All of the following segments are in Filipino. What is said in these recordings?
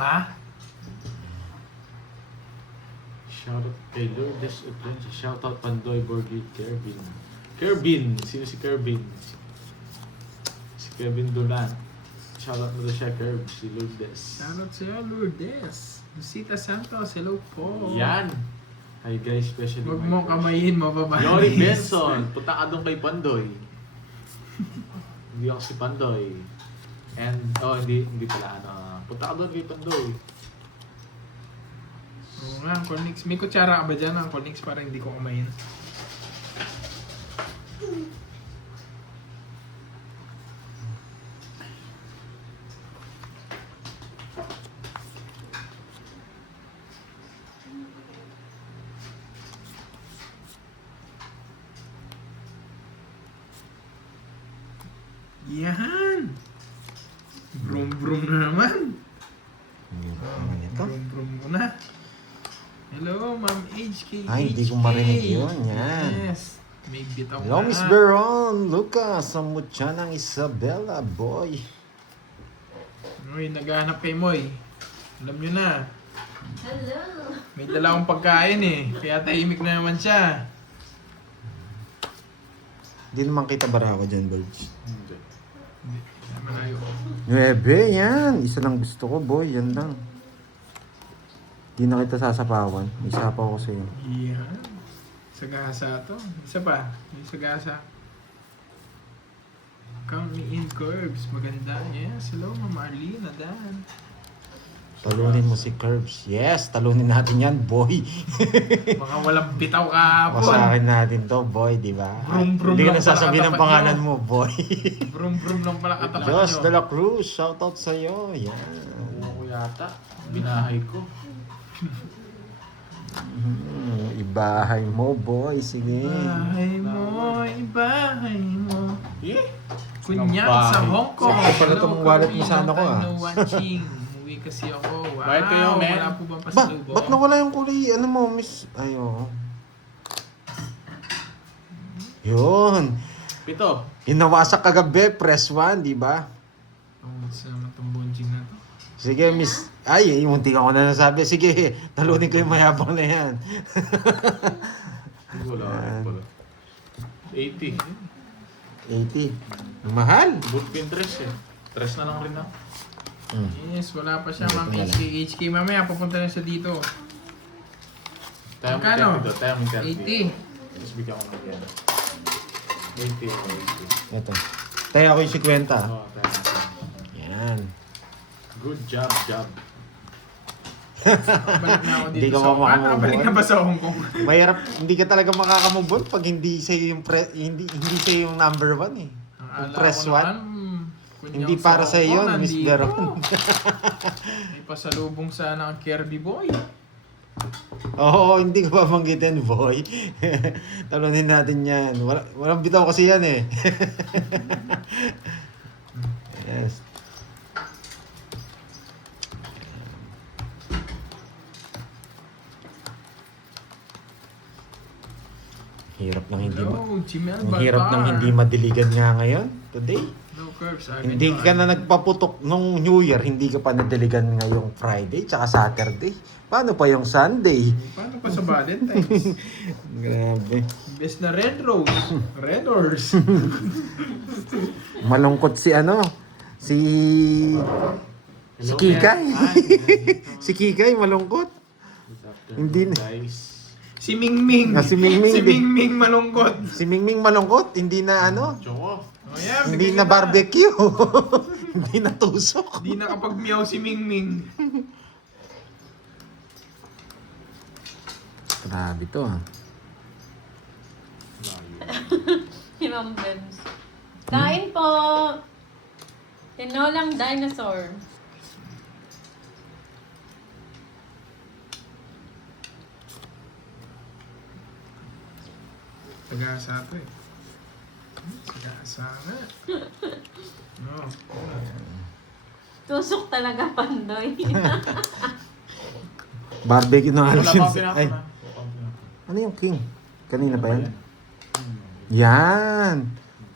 Ha? Shoutout kay Lourdes Utrencha. Shoutout Pandoy Borgit Kervin. Kervin! Sino si Kervin? Si Kevin Dulan. Shoutout mo na siya, Kerv. Si Lourdes. Shoutout sa'yo, Lourdes. Lucita Santos, hello po. Yan! Hi guys, especially Huwag my mo crush. kamayin, mababalis. Yori Benson! Punta ka doon kay Pandoy. Hindi ako si Pandoy. And, hindi pala, punta ka doon kay Pandoy. Oo nga, Uncle Nix. May kutsara ka ba dyan, Uncle Nix, para hindi ko kamayin? Yan! Brum brum na naman. Ito? Brum brum ko na. Hello, Ma'am HK. Ay, hindi ko marinig yun. Yan. Yes. May bitaw Hello, na. Miss Veron, Lucas, ang mutya ng Isabela, boy. Uy, naghahanap kay Moy. Alam nyo na. Hello! May dala akong pagkain eh. Kaya tahimik na naman siya. Hindi naman kita barako dyan, Bulge. Hindi. Kaya malayo. 9, yan. Isa lang gusto ko, boy. Yan lang. Hindi na kita sasapawan. May sapaw ko sa'yo. Yan. Sagasa to. Isa pa. May sagasa. Count me in curves. Maganda. Yes. Hello, Ma'am Arlene. Adan. Talunin mo si Curbs. Yes, talunin natin yan, boy. Mga walang bitaw kahapon. Pasakin natin to, boy, di ba? Brum, brum Hindi ka lang nasasabihin pala ng katapat pangalan nyo. mo, boy. Brum brum lang pala katapat Jos nyo. de la Cruz, shoutout sa'yo. Yan. Nakuha ko yata. Binahay ko. Ibahay mo, boy. Sige. Bahay mo, ibahay mo. Eh? Kunyang Bahay. sa Hong Kong. Sakto pala Hello, tong wallet mo Carmine, sa ano ko, long time no watching. Umuwi kasi ako. Wow, Bakit kayo, men? wala po bang Ba, pasalubong? ba't nawala yung kulay? Ano mo, miss? Ay, oo. Yun. Pito. Hinawasak kagabi, press 1, di ba? Oh, sama itong bonjing na to. Sige, miss. Ay, yung munti ko na nasabi. Sige, talunin ko yung mayabang na yan. Wala rin pala. 80. 80. Mahal. Boot Pinterest eh. Tres na lang rin ako. Yes, wala pa siya, Ito Ma'am na lang. HK. HK, mamaya pupunta na siya dito. Tayo mo Magkano? 30 to. Tayo mo 30. 80. Tapos bigyan ko ng yan. 80. Ito. Tayo ako yung 50. Oo, tayo. Yan. Good job, job. Balik na ako Hindi dito ka sa... pa Paano makamove balik on. na ba sa Hong Kong? Mahirap, hindi ka talaga makakamove on pag hindi sa'yo yung hindi sa'yo yung number 1 eh. Ang Yung ala press ko 1. naman, kunyang Hindi sa para Hong sa'yo Kong, yun, Miss nandito. Veron. May pasalubong sana ang Kirby Boy. Oo, hindi ko babanggitin, boy. Talunin natin yan. Walang bitaw kasi yan eh. Yes. Hirap ng hindi Hello, Jimel ang hirap ng Baltar. hindi madiligan nga ngayon today. No curves. Hindi ka na nagpaputok nung New Year, hindi ka pa nadiligan ngayong Friday tsaka Saturday. Paano pa yung Sunday? Paano pa sa Valentine's? Grabe. Best na Red Rose. Red Horse. Malungkot si ano? Si Hello, Kikay. Ken. Hi. Si Kikay malungkot. Good afternoon, Hindi na- guys. Si Mingming. Ah, si Mingming Si din. Mingming malungkot. Si Mingming malungkot, hindi na ano, Choco. Oh yeah, hindi bigyan na kita. barbecue. Hindi na tusok. Di nakapag-meow si Mingming. Grabe to ah. Si Ma'am Bems. Kain po! Tinolang dinosaur. Tagasa to eh. Tagasa nga. No. Tusok talaga, Pandoy. Barbecue na Wala alas pa yun. akong pinapon, Ay, ha? Wala pa akong pinapon. ano yung king? Kanina ba yan? Hmm. Yan!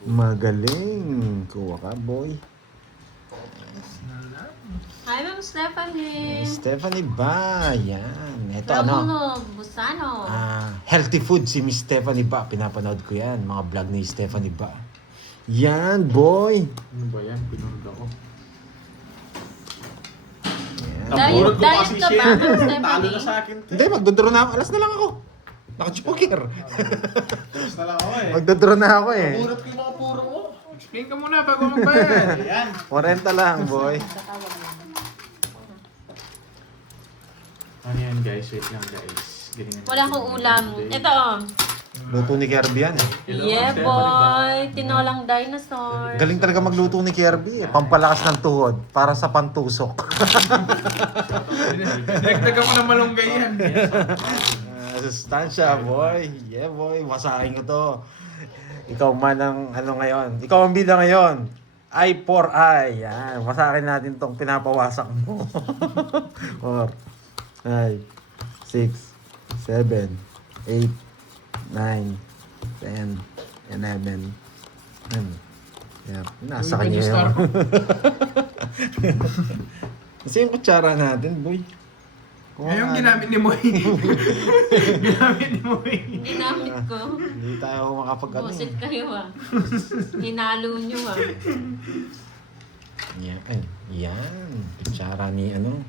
Magaling. Kuha ka, boy. Na lang. Hi, Ma'am Stephanie. Stephanie ba? Yan. Ito ano? Ramuno Busano. Healthy food si Miss Stephanie ba. Pinapanood ko yan. Mga vlog ni Stephanie ba. Yan, boy. Ano ba yan? Pinunod ako. Yan. Naburot ko Diet kasi ka ba, siya. Ma'am Talo Stephanie? na sa akin. Hindi, magdodraw na ako. Alas na lang ako. Naka-joker. Tapos na lang ako eh. Magdodraw na ako eh. Naburot ko yung mga puro mo. Explain ka muna bago magbayad. Ayan. 40 lang, boy. Ano yan guys? Wait lang guys. Galingan Wala natin. akong ulam. Today. Ito oh. Luto ni Kirby yan eh. Hello, Yeah, Stephanie ba? boy. Tinolang dinosaur. Galing talaga magluto ni Kirby eh. Pampalakas ng tuhod. Para sa pantusok. Dagdagan mo ng malunggay yan. Sustansya, boy. Yeah, boy. Masakin ko to. Ikaw man ang ano ngayon. Ikaw ang bida ngayon. Eye for eye. Yan. Masakin natin tong pinapawasak mo. 4, 5, 6, 7, 8, 9, 10, 11. Yan. Nasa Uy, kanya pwede star yun. ko. Kasi yung kutsara natin, boy. Ngayon ginamit ni Moy. Ginamit ni Moy. Ginamit ko. Hindi tayo makapag-ano. Busit kayo ah. Hinalo nyo ah. Yan. Yan. Kutsara ni ano.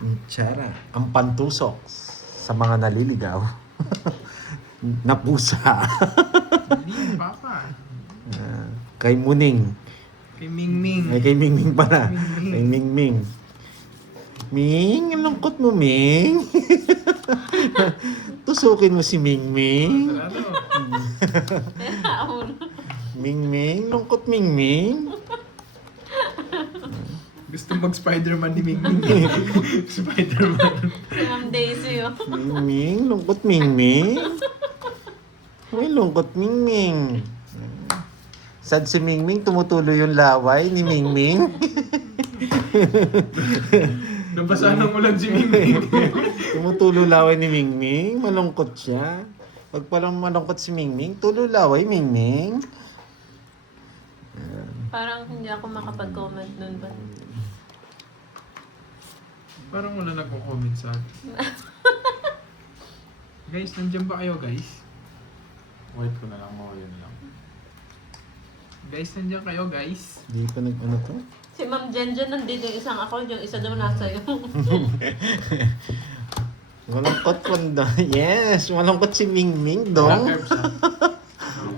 Kutsara. Ang pantusok sa mga naliligaw. Na pusa. Hindi, papa. Kay Muning. Kay Ming Ming. Ay, kay Mingming pala. Mingming. Kay Mingming. Ming, ang lungkot mo, Ming. Tusukin mo si Mingming. Sarado. Mingming, lungkot Mingming. Gusto mag-Spider-Man ni Ming Ming. Spider-Man. Si Ma'am Daisy oh. Mingming, lungkot Mingming. Uy, lungkot Mingming. Sad si Mingming, tumutuloy yung laway ni Mingming. Nabasa ng ulan si Ming Ming. Tumutulo laway ni Mingming, malungkot siya. Pag palang malungkot si Mingming, tulo laway Mingming. Parang hindi ako makapag-comment nun ba? Parang wala nagko-comment sa akin. Guys, nandiyan ba kayo guys? Wait ko na lang mo. Yun lang. Guys, nandiyan kayo guys? Di pa nag-ano to? Si Ma'am Jenjen nandito yung isang ako, yung isa daw nasa iyo. Malungkot po do. Yes, malungkot si Mingming Wala dong. curbs ha.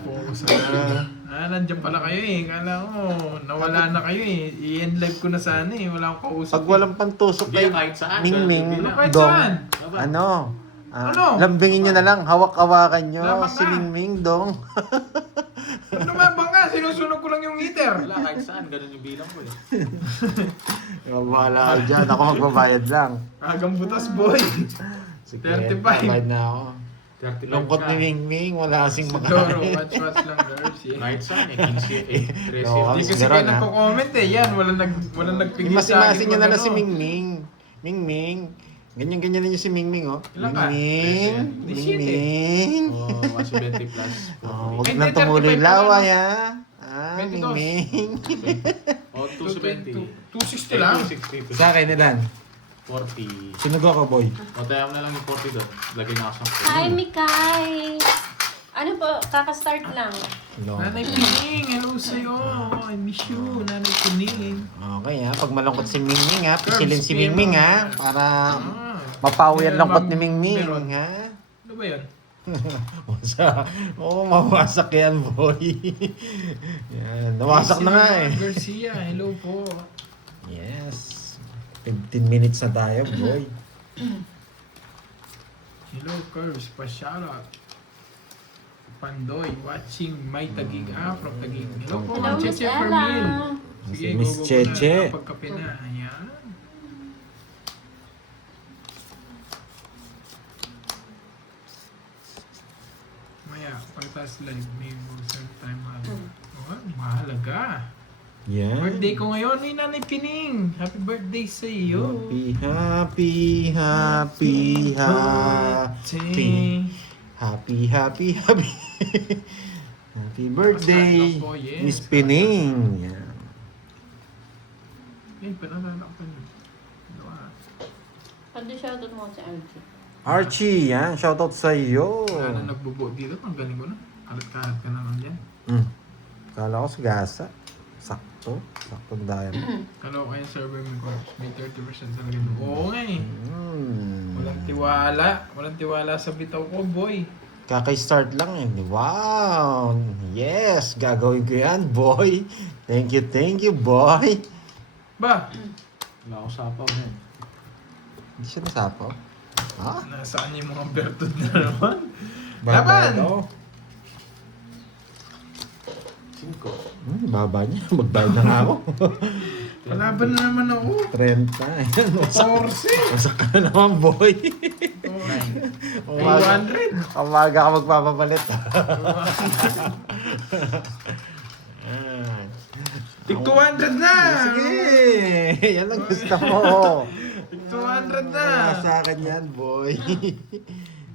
Focus nandiyan pala kayo eh. Kala ko, nawala na kayo eh. I-end live ko na sana eh. Wala akong kausap. Pag walang pantusok Hindi, kay kahit saan. Mingming Ganun Kahit dong, saan? ano? Ano? Lambingin nyo na lang, hawak-hawakan nyo Lamang si ka. Mingming dong. Ano ba nga? Sinusunog ko lang yung heater. Wala, kahit saan. Ganun yung bilang ko eh. Bahala ka dyan, ako magbabayad lang. Agang butas boy. Sige, 35. bayad na ako. 35 Lungkot ka. ni Mingming, wala kasing Doro, makain. watch lang girls. Yeah. Kahit saan eh. 15 eh. 13 Oo. Hindi kasi Siguro kayo na. nagko-comment eh. Yan, walang nagpigil sa Imas-imasin akin. nyo na lang mag- si ano. Mingming. Mingming. Ganyan-ganyan ninyo si Mingming, oh. Ilan ka? Mingming. 17. Mingming. Oh, mas 20 plus. Oh, huwag Hindi, nang tumuloy 35 laway, pa ha? Ah, 22. Mingming. Oh, 270. 260 lang. 260. Sa akin, Ilan? 40. Sinugo ka, boy. O, tayo mo na lang yung 40 doon. Lagay na ako sa Hi, Mikay! Ano po, kakastart lang. No. Nanay Pining, hello sa'yo. I miss you, Nanay Pining. Okay, ha? Pag malungkot si Mingming, ha? Pisilin si Curbs, Mingming, ha? Para Ah, mapawi ang lungkot ni meron. Mingming, ha? Ano ba yun? Oo, mawasak yan, boy. Yan, nawasak na nga, eh. Garcia, hello po. Yes. 15 minutes na tayo, boy. Hello, Curves, pa-shoutout. Pandoy, watching my Tagig. From Tagig. Hello po, Hello, Ma'am Miss Cheche Ella. Fermin. Sige, Miss go, go, Cheche. na. Pagkape na. Ayan. Maya, pagtas live, may serve time. Oh, mahalaga. Yan. Birthday ko ngayon ni Nanay Pining. Happy birthday sa iyo. Happy, happy, happy, happy. Happy, happy, happy. Happy birthday, Masarap po, yes. Miss Pining. Yan. Eh, panalala ko pa niyo. Pando shoutout mo si Archie. Archie, yan. Shoutout sa iyo. Wala na nagbubo dito. Ang galing ko na. Kalat-kalat ka naman dyan. Kala ko sa gasa. Sakto. Sakto diamond. Kala ko kaya server mo ko. May 30% sa rin. Oo nga eh. Mm. Walang tiwala. Walang tiwala sa bitaw ko, boy. Kaka-start lang eh. Wow! Yes! Gagawin ko yan, boy! Thank you, boy! Ba? Wala ako sapaw na yun. Hindi siya nasapaw. Ha? Nasaan yung mga bertod na naman? Baba Laban! daw. 5. Baba niya. Magbayad na nga ako. Palaban na naman ako. 30. Ayan, wasak. 14. Wasak ka na naman, boy. 200. Umaga ka magpapapalit. Ayan. Tig 200 na! Sige! Yan ang gusto mo. Tig 200 na! Wala sa akin yan, boy.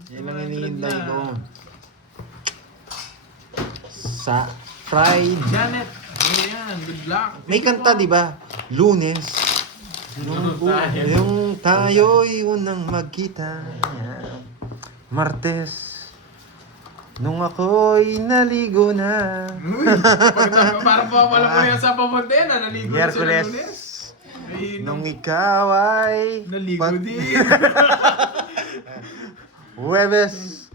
Yan ang hinihintay ko. Sa Friday. Janet! Ayan, good luck. May kanta, di ba? Lunes. Yung tayo'y unang magkita. Yan. Martes. Nung ako'y naligo na. Uy! Parang pawala mo yan sa pamantena. Naligo na sa Miyerkules. Lunes. Ay, Nung ikaw ay... naligo din. Huwebes.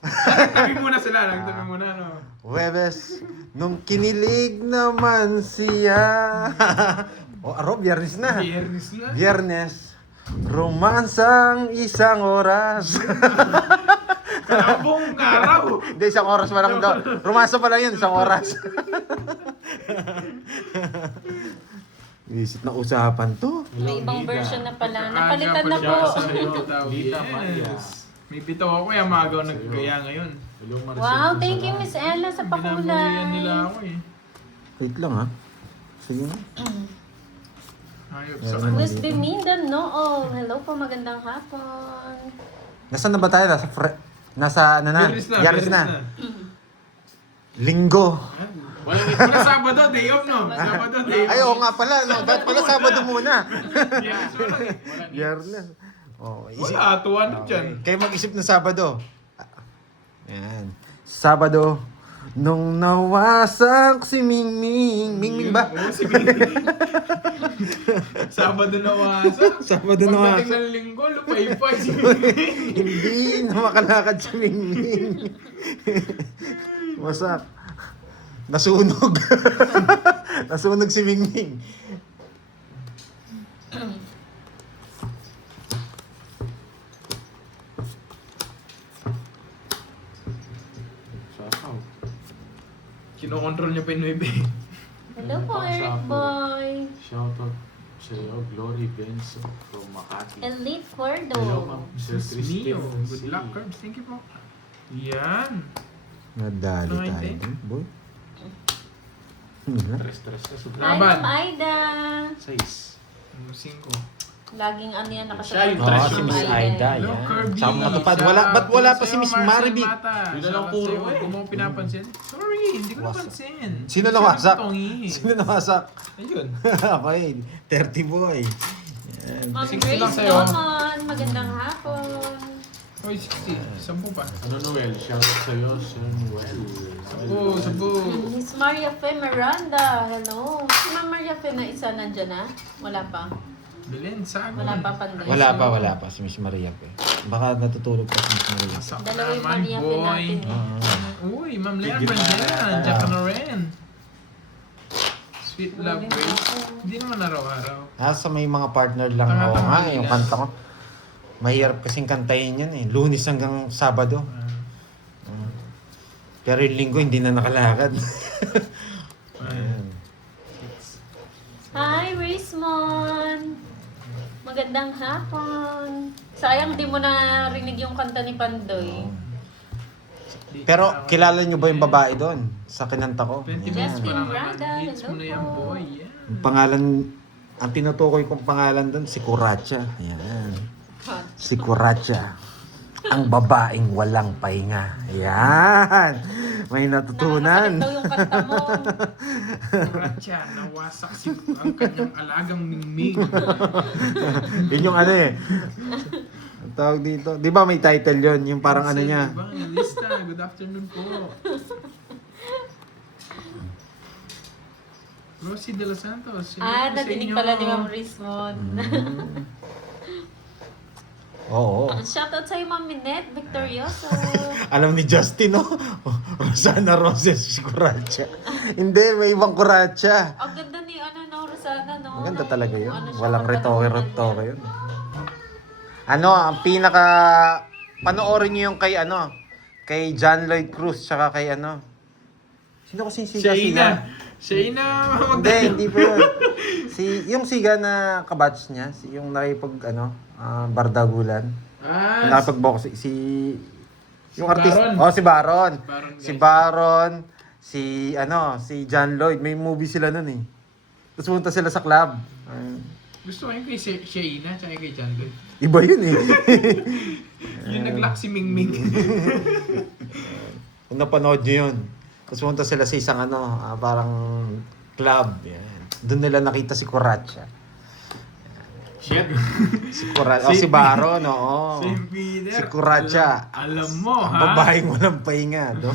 Nagtabi muna sila. Nagtabi muna, no? Huwebes. Nung kinilig naman siya. Biyernes na. Biyernes na. Biyernes. Romansang isang oras. Kalabong araw. Hindi, isang oras pa lang daw. Romansa pa lang yun, isang oras. Visit na usapan to. May ibang version na pala. Ah, Napalitan na siya po. sa bitaw. Lita Maya. Yes. May bitaw ako yung magaw nagkaya ngayon. Hello, Maricel. Wow, thank you Miss Ella sa Binabuyan nila pakulay. ako eh. Wait lang ha. Sige na. Hayop Meron sa naman Luis dito. Biminda Nool. Hello po, magandang hapon. Nasaan na ba tayo? Nasa ano na? Biyernes na. Biyernes na. Linggo. Wala Sabado, day off no? Sabado, day off. Ay, oo nga pala. No? Dapat pala Sabado muna. Yes, wala eh. Biyernes. Oh, Wala, 200 dyan. Kayo mag-isip ng Sabado. Yan. Sabado. Nung nawasak si Mingming. Mingming ba? Oo, si Mingming. Sabado na wasa. Sabado na Pagdating wasak. ng linggo, lupay-pay si Mingming. Hindi na makalakad si Mingming. Wasak. Nasunog. Nasunog si Mingming. Sapaw. Kinokontrol niya pa yung 9. Hello po, Eric Boy. Shoutout sa iyo, Glory Benson from Makati. Elite Hello, Cordo. Ma'am Sir Sis Christine. Mio. Good luck, Curbs. Thank you po. Yan. Nadali Ano, tayo. hindi? Boy. Tres na sobrang. Hi, Laban. Ma'am Aida. 6. 5. Laging ano yan, Siya nakasabi yung Oo, trash si yung Miss Aida. Hello, Yan. Kirby. Saan natupad? Shout Wala, ba't wala out pa si sa'yo, Miss Marcel Maribik? Mata. Yun na lang Shout puro sa'yo. eh. Huwag mo pinapansin. Sorry, hindi ko Wasak. napansin. Sino nawasak? Tongi. Sino nawasak? Ayun. Okay, 30 boy. Yan. Ma'am 60 Grace lang sa'yo. Domon. Magandang hapon. Oy, 60. 10 pa. Ano Noel? Shoutout sa iyo, Sir Noel. Sabu. Miss Maria Fe Miranda. Hello. Si Ma'am Maria Fe na isa nandyan na? Wala pa. Belen, sago. Wala pa panday. Wala pa si Miss Maria pa. Baka natutulog pa si Miss Maria. Sak Dalawa yung naman, Maria Fe boy. natin. Uy, Ma'am Leanne, Tigil na. Bandian. Diyan ka na rin. Sweet Love Grace. Hindi naman araw-araw. Sa may mga partner lang Tanga-tanga ako nga, nila. yung kanta ko. Mahirap kasing kantahin yan eh. Lunes hanggang Sabado. Pero yung linggo hindi na nakalakad. Ayan. Hi, Racemonde. Magandang hapon. Sayang di mo narinig yung kanta ni Pandoy. Pero kilala nyo ba yung babae doon sa kinanta ko? 20 Yan. minutes pa lang Rada, naman. Hits mo hello na yan, po. boy. Yan. Ang pangalan, ang tinutukoy kong pangalan doon, si Kuracha. Yan. Si Kuracha. Ang babaeng walang pahinga. Yan. May natutunan. Nakakasakit daw yung kanta mo. Kuratsa, nawasak ang kanyang alagang mingming. Yun yung ano eh. Ang tawag dito. Di ba may title yun? Yung parang ano niya. Diba, Lista, good afternoon po. Rosie De Los Santos. sino po sa natinig inyo? pala ni Ma'am Rismond. Oo. Shoutout sa'yo, Ma'am Minette Victorioso. Alam ni Justin, no? Rosana Roses, si Kuratsa. Hindi, may ibang Kuratsa. Ang ganda ni Rosana, no? Maganda talaga yun. Ano siya, Walang katanungan retoke niya. yun. Ano, ang pinaka... Panoorin niyo yung kay kay John Lloyd Cruz, tsaka kay Sino kasi yung siga? Shayna, Hindi po yun. Yung siga na kabatch niya, yung nakipag, bardagulan. Nakipag-box, yung artist. Baron. Oh, si Baron. Baron, guys. Si Baron, si John Lloyd. May movie sila nun eh. Tapos punta sila sa club. Gusto ko yung kay Shayna, tsaka kay John Lloyd. Iba yun eh. Yung nag-lock si Mingming. Kung napanood nyo yun. Tapos punta sila sa isang parang club. Yan. Doon nila nakita si Kuratsa. Shit. Si Kuratsa. Si Baron, oo. St. Peter. Si Kuratsa. Alam mo, Ang ha? babaeng walang pahinga. No?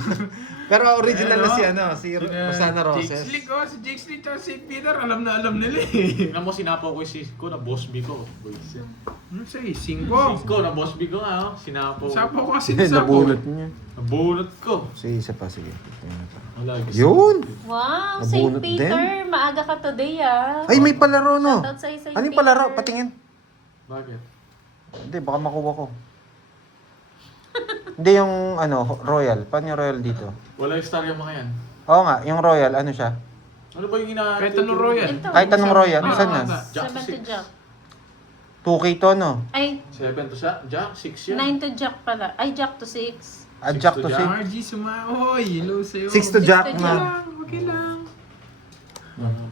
Pero original na si Rosana Jake Roses. Slick, si Jake Slick at St. Peter, alam nila eh. Tingnan mo, sinapo ko yung sis ko na boss B ko. Boys. Ano sa'yo? 5. Sis ko na boss B ko nga, Sinapo. Sapo ko kasi sapo. Nabunot niya. Nabunot ko. Sige, isa pa. Sige. Wala, gusto Yun! Wow, Nabunot St. Peter. Maaga ka today, ah. Ay, may palaro, no? Shoutout sa'yo, St. Ano yung Peter. palaro? Patingin. Bakit? Hindi, baka makuha ko. Hindi yung Royal. Paano yung Royal dito? Wala yung star yung mga yan. Oo nga, yung Royal, ano siya? Ano ba yung Kahit anong Royal. Ito. Kahit anong Royal, Ah, saan yan? Jack 7 to 6. Jack. 2K to, no? Ay, 7 to sa Jack, 6 yan. 9 to Jack pala. Ay, Jack to 6. Ah, Six Jack to to Jack. 6. RG Sumaoy, hello sa'yo. 6 to Jack to Okay na. lang, okay lang.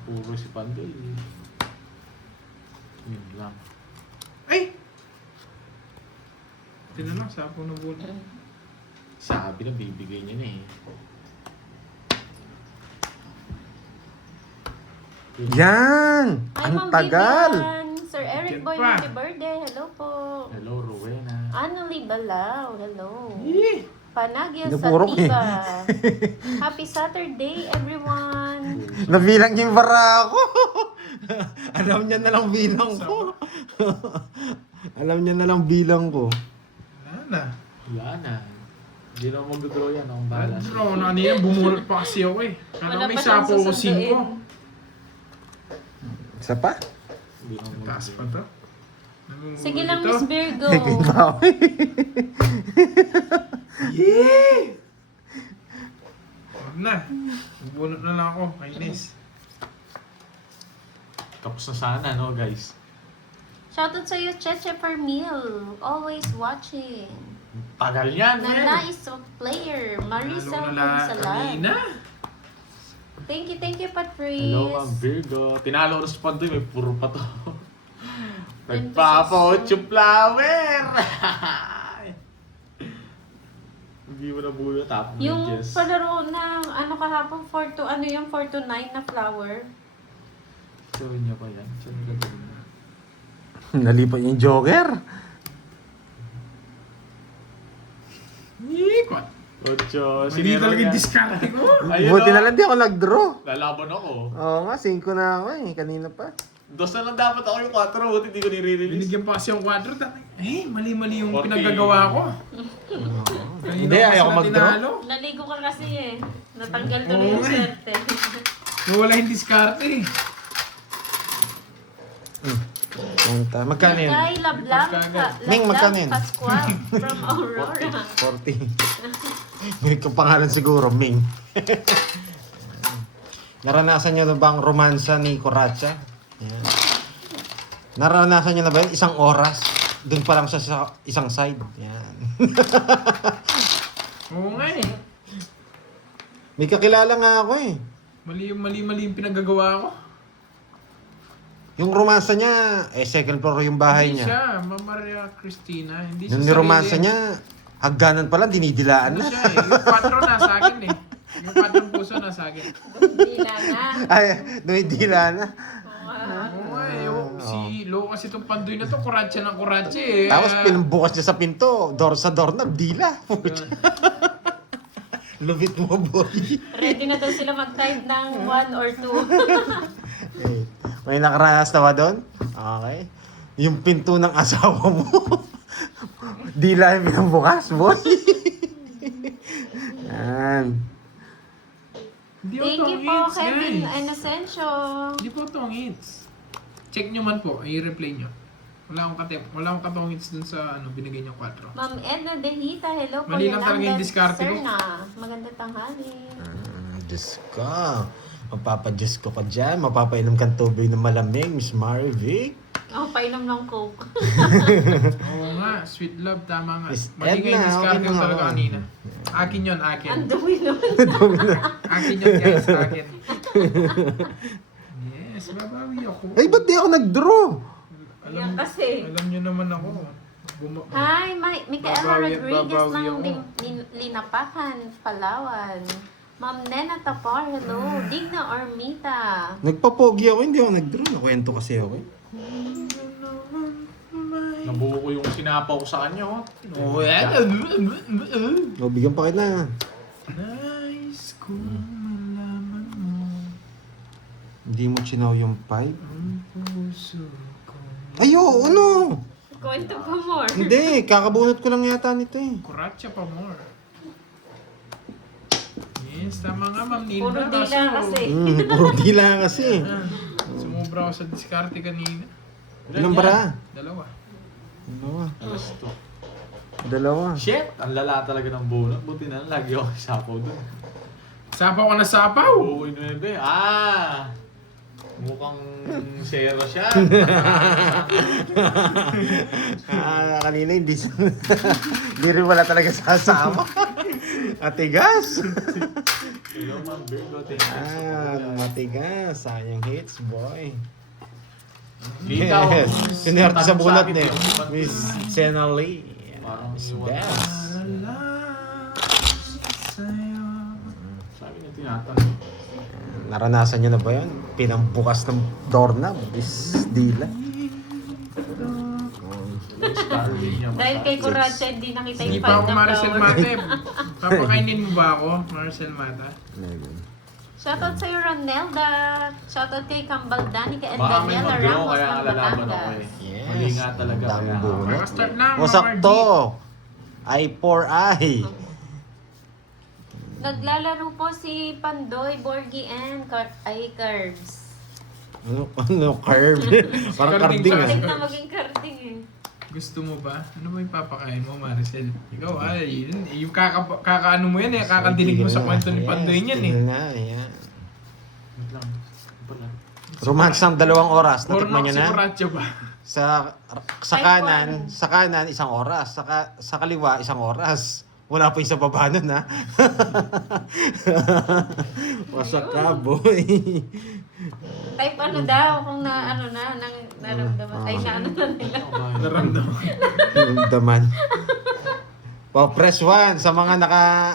Puro si Pandoy. Yun lang. Ay! Tinanong, sapo na bulo. Sabi na bibigay niya na eh. Yan! Hi, Ang Ma'am tagal! Vivian. Sir Eric Yan Boy, pa. happy birthday. Hello po. Hello, Rowena. Annalie Balao. Hello. Eh, Panagya Pinupurok eh. Sativa. Happy Saturday, everyone. Nabilang yung bara ko. Alam niya na lang bilang ko. Alam niya na lang bilang ko. wala na. Wala na. Hindi na mag-draw yan. Ang bahala. Ano na yan, bumulot pa kasi ako eh. Wala Ano may pa siyang sapo ko susunduin. 5. Isa pa? Hindi na Taas pa to. Sige lang, Ito. Miss Virgo. Yeah! Huwag na. Bunot na lang ako. Kainis. Tapos na sana, no, guys? Shoutout sa'yo, Cheche Permil. Always watching. Tagal yan, man. Nanais of player. Marisa Lalo na Punsalan. kanina. Thank you, Patrice. Hello, Ma'am Virgo. Tinalo ko sa Pandoy, may puro pa to. Nagpapa-8 flower! Hindi mo na bulo tapos Yung Jess. palaro ng kahapon, 4 to 9 na flower. Gawin niya pa yan. Saan yung gagawin niya? Nalipat yung Joker. Ikot. Ocho, Hindi sinira talaga niya. yung diskarte ko. Ayun, Buti oh. na lang di ako nag-draw. Lalaban ako. Oo nga, 5 na ako eh. Kanina pa. 2 na lang dapat ako yung 4, buti hindi ko nire-release. Binigyan pa kasi yung 4. Mali-mali yung 40. pinagagawa ko. Kanina Hindi, ko ayaw sila mag-draw. tinalo. Naligo ka kasi eh. Natanggal tuloy Oo yung nga eh. swerte. Wala yung diskarte eh. Punta. Magkano yun? Kay Lablang, Ming, magkano yun? Pascual from Aurora. 40. May kapangalan siguro, Ming. Naranasan niyo na ba ang romansa ni Kuratsa? Yan. Naranasan niyo na ba yun? 1 oras. Doon pa lang siya sa isang side. Yan. Oo nga eh. May kakilala nga ako eh. Mali yung pinagagawa ko. Yung romansa niya, second floor yung bahay Hindi niya. siya, Ma'am Maria Cristina. Hindi Yung siya romansa sarili. niya, hagganan pa lang, dinidilaan Ano na. siya eh. Yung 4 na sa akin eh. Yung 4 puso na sa akin. Dila na. Ay, dumidila na. Oo nga eh. Si Lo kasi itong Pandoy na to, kuratsa ng kuratsa eh. Tapos pinambukas niya sa pinto, door sa doorknob, dila. Lubit mo, boy. Ready na daw sila mag-type ng 1 or 2. Okay. May nakaranas na ba doon? Okay. Yung pinto ng asawa mo. Dila yung pinambukas, boy. Yan. Hindi po Thank you tong po, hits, Kevin guys. Inocencio. Hindi po tong hits. Check nyo man po, i-replay nyo. Wala akong katong hits dun sa binigay nyo 4. Ma'am Edna Dehita, hello po. Mali lang talaga yung diskarte ko. Sir na, maganda tanghali. Diyos ka. Mapapa-Diyos ko ka dyan. Mapapainom kang tubig na malamig, Miss Marivic. Oh, painom ng Coke. Oo nga, sweet love, tama nga. Miss Mali nga yung Edna, discard okay ko na talaga ako. kanina. Akin yun, akin. Ang dumi nun. Akin yun guys, akin. Yes, babawi ako. Ay, ba't di ako nag-draw? Yan kasi. Alam nyo naman ako. Hi, Micaela Babawi- Rodriguez babawi ng ako. Linapakan, Palawan. Ma'am Nena Tapar, hello. Digna Ormita. Nagpapogi ako, hindi ako nag-draw. Nakwento kasi ako eh. Nabuo ko yung sinapaw ko sa kanya, oh. Oh, yan. O, bigyan pa kita. Nice kung malaman mo Hindi mo chinaw yung pipe? ang puso ko. Ay, oo, ano? Kwento pa more. Hindi, kakabunot ko lang yata nito eh. Kuratsa pa more. Yes, tama nga ma'am Nilda. Puro dila kasi. Puro dila kasi. Ah, sumubra ako sa diskarte kanina. Ilang bara? Dalawa. Dalawa. Alas to. Dalawa. Shit! Ang lala talaga ng bunot. Buti na lang, lagi ako isapaw dun. Sapaw ka na sapaw! Oo, inuebe. Ah! Mukhang zero siya. Kanina hindi hindi rin wala talaga sasama. Atigas. Hello, Ma'am Virgo. Thank you so much. Matigas. Sayang hits, boy. Bitaw. Yes. Sino yung artist sa bunot Sakit ni? yung bunot. Miss Sena Lee. Parang Miss yung Best. Sa'yo. Sabi niya tinatanong. Naranasan nyo na ba yun? Pinambukas ng doorknob. Is dila. Starving niya. Dahil kay Kuratsa, hindi nakita Hindi yung pa ako 5 na Maricel flower. Mate. Papakainin mo ba ako, Maricel Mata? Shoutout sa'yo, Ronelda. Shoutout kay Kambal Danica and Baka may Daniela mag-draw Ramos kaya ng nalalaman ako Batangas. eh. Yes. Mali nga talaga. Daming kaya- bunot. Baka-start na, mga Wasak Margie. to. Ay for eye. Naglalaro po si Pandoy, Borgie, and Curbs. Ano, curve? Parang Carding carding class. ah. Galing na maging carding eh. Gusto mo ba? Ano ba yung papakain mo, Maricel? Ikaw, ay, yun, yung kakaano mo yan eh, kakadilig mo sa kwento ni Pandoy niyan eh. tignan na, yan. Wait lang. Wala. Romance ng 2 oras. Natikman Porno nyo si na? Kuratsa ba? Sa kanan, 1 oras. Sa kaliwa, 1 oras. Wala pa yung sa baba nun, ha? Wasak ka, boy. Type ano daw kung na ano na nang naramdaman. Ay na ano na nila. Naramdaman. Daman. Press 1 sa mga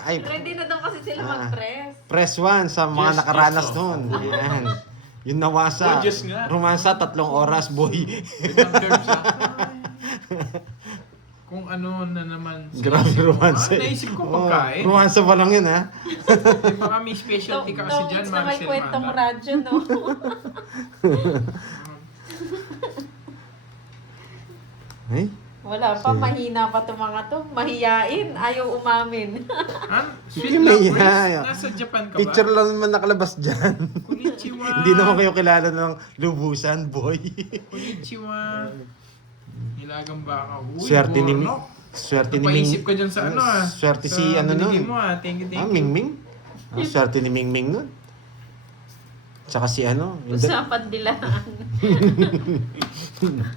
ay, Ready na daw kasi sila mag-press. press 1 sa mga Yes, nakaranas yes, nun. oh. Yan. Yung nawasa. Oh, Diyos nga. Romansa, 3 oras, boy. Ibang curves ah. Kung ano na naman. Grabe romansa. Naisip ko Oh, pagkain. romansa pa lang yun, ha? Eh, baka may specialty ka kasi dyan, na may Maricel kwentong Mata. radyo, no? Ay? Wala pa, mahina pa itong mga to. Mahiyain, ayaw umamin. Ha? Sige, Sweet love, may Grace. haya. Nasa Japan ka ba? Picture lang naman nakalabas dyan. Konnichiwa. Hindi naman kayo kilala ng lubusan, boy. Konnichiwa. Nilagang baka. Uy, Swerte ni Borno. Swerte ni Napaisip ka dyan sa ano ah. Swerte Sa si ano binigay nun. mo ah. Thank you, thank you. Mingming? Swerte ni Mingming nun. Tsaka si ano. yung da- Usapan dilaan.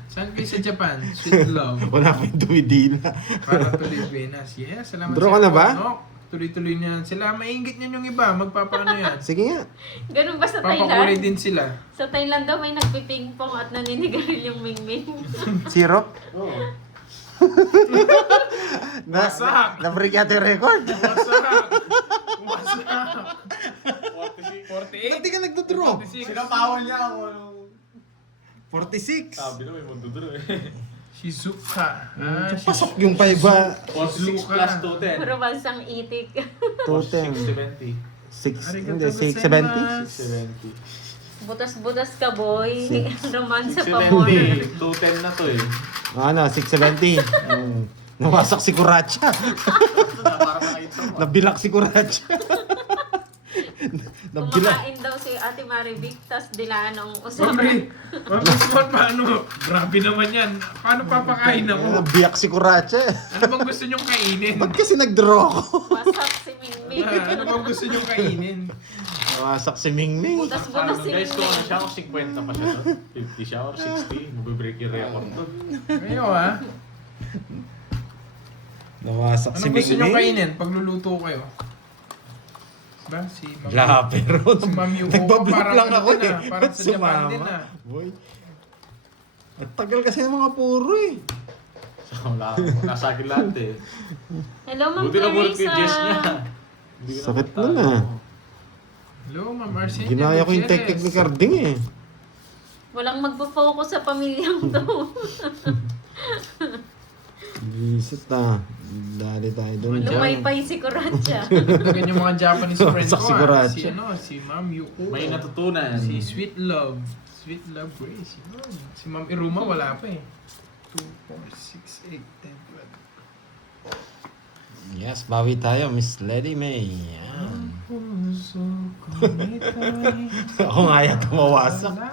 Saan kayo sa Japan? Sweet love. Wala pa yung dumidila. Para tuloy Venus. Yes, salamat Draw sa ka na ba? Borno. Tuloy-tuloy na yan. Sila, maingit niyan yung iba. Magpapaano yan. Sige nga. Ganun ba sa Papakulay Thailand? din sila. Sa Thailand daw may nagpipingpong at naninigaril yung mingming. Syrup? Wasak. Na-break yata yung record. Wasak. Wasak. Ba't 48. di ka nagdodraw? 46. Sinapawan niya ako. 46. Sabi na may magdodro eh. Shizuka. Pasok yung 5 ba? 46 plus 210. Puro bansang itik. 210. 670. Hindi, Arigatou 670. 670. Butas-butas ka, boy. Six. Romansa pa mo. 670. 210 na to eh. Ano, 670. Nawasak si Kuracha. Para makita mo. Nabilak si Kuracha. Nabilak. Kumakain daw si Ate Marivic, tas dilaan ng usap. Sorry. Paano? Grabe naman yan. Paano papakain ako? Nabiyak si Kuracha. Ano bang gusto nyong kainin? Ba't kasi nag-draw ko? Wasak si Mingming. Ano bang gusto nyong kainin? Nawasak si Mingming. Butas-butas si Guys, kung ano siya, Mingming. kung 50 pa siya to. 50 siya or 60. Mabibreak yung record to. Ngayon ha? Nawasak si Anong gusto nyong Mingming. kainin pag luluto kayo? Ba? Si Ma'am Wala, pero Si Ma'am Yuko, nagbablog parang lang ano ako din eh. ah, parang Ba't sa Japan din sumama? ah. Boy. At tagal kasi ng mga puro eh. So, wala akong nasa akin lahat eh. Hello, Ma'am Buti na bullet yung Jess niya. Clarissa. Hindi ko Sakit napuntahan. nun ah. Hello, Ma'am Arsenio. Ginaya ko yung Gutierrez. technique ni Carding eh. Walang magpo-focus sa pamilyang to. Visit ah. Dali tayo doon. Wala. Lumaypay si Kuratsa. Ganyan yung mga Japanese friends ko Saksi ah. Kuracha. Si ano, si Ma'am Yuko. May natutunan. Si Sweet Love. Sweet Love Grace. Yun. Si Ma'am Iruma wala pa eh. 2, 4, 6, 8, 10, 12. Yes, bawi tayo, Miss Lady May. Yan. Puso ko nito'y Ako nga yata mawasak. wala.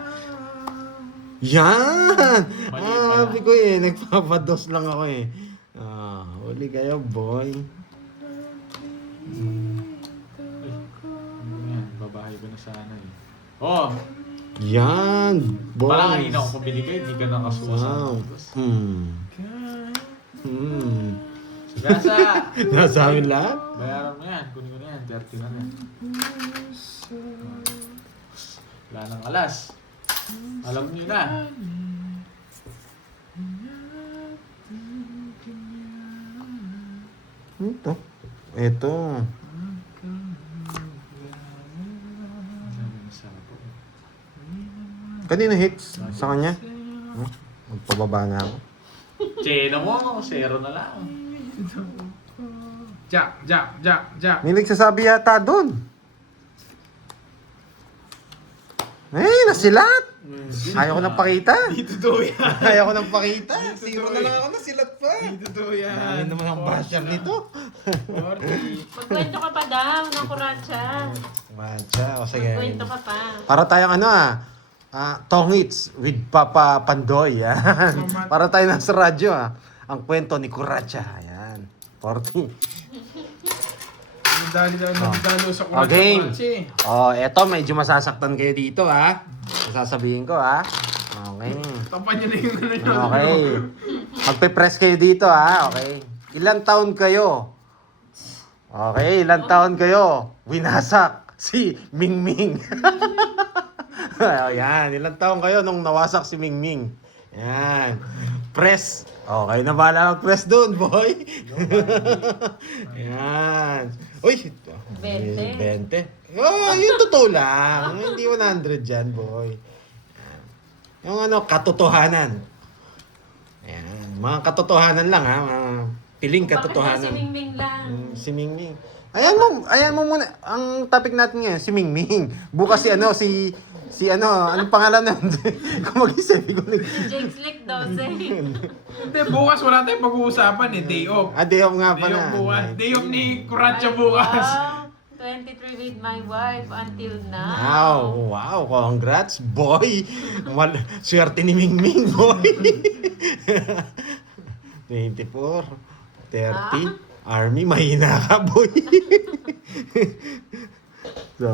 Yan! Mali pala. Sabi ko eh, nagpapados lang ako eh. Huli kayo, boy. Yan, babahay ko na sana eh. Oh! Yan, boy. Parang kanina ako pabili kayo, hindi ka nakasuha sa Wow. Bus. Nasa Gasa! amin lahat? Bayaran mo yan, kunin ko na yan, 30 na yan. Wala nang alas. Alam niyo na. Ito. Masarap po. Kanino hits? Sa kanya? Magpababa na ako. Cheno mo, 0 na lang. Jack. May nagsasabi yata doon. Nasilat! Ayaw ko nang pakita. Di totoo yan. Ayaw ko nang pakita. Zero na lang ako, nasilat pa. Di totoo yan. Dami naman ang basher nito. 40. Magkwento ka pa daw ng Kuratsa. Matcha, o sige. Magkwento ka pa. Para tayong Tongits with Papa Pandoy. Yan. Para tayo nasa radyo Ang kwento ni Kuracha. Yan. 40. Nagdalo sa Kuracha. Okay. Kuracha. Eto medyo masasaktan kayo dito Sasabihin ko Okay. Tapan niyo na yung ano niyo. Okay. Magpe-press kayo dito Okay. Ilang taon kayo? Okay, ilang taon kayo? Winasak si Mingming. Yan, ilang taon kayo nung nawasak si Mingming? Yan. Press. Okay na bala mag-press doon, boy. Yan. Uy. 20. Yung totoo lang. Hindi 100 dyan, boy. Yan. Yung katotohanan. Yan. Mga katotohanan lang, Mga piling Bakit katotohanan. si Mingming lang? Si Mingming. Ayan mo muna. Ang topic natin ngayon, si Mingming. Bukas anong pangalan nun? Kung mag-isip ko Jake Slick 12. Hindi, bukas wala tayong pag-uusapan eh. Day off. Day off nga Day pala. off bukas. Day off ni Kuracha bukas. Wow. 23 with my wife until now. Wow, congrats, boy. Swerte ni Mingming, boy. 24, 30, Army, mahina ka, boy. So,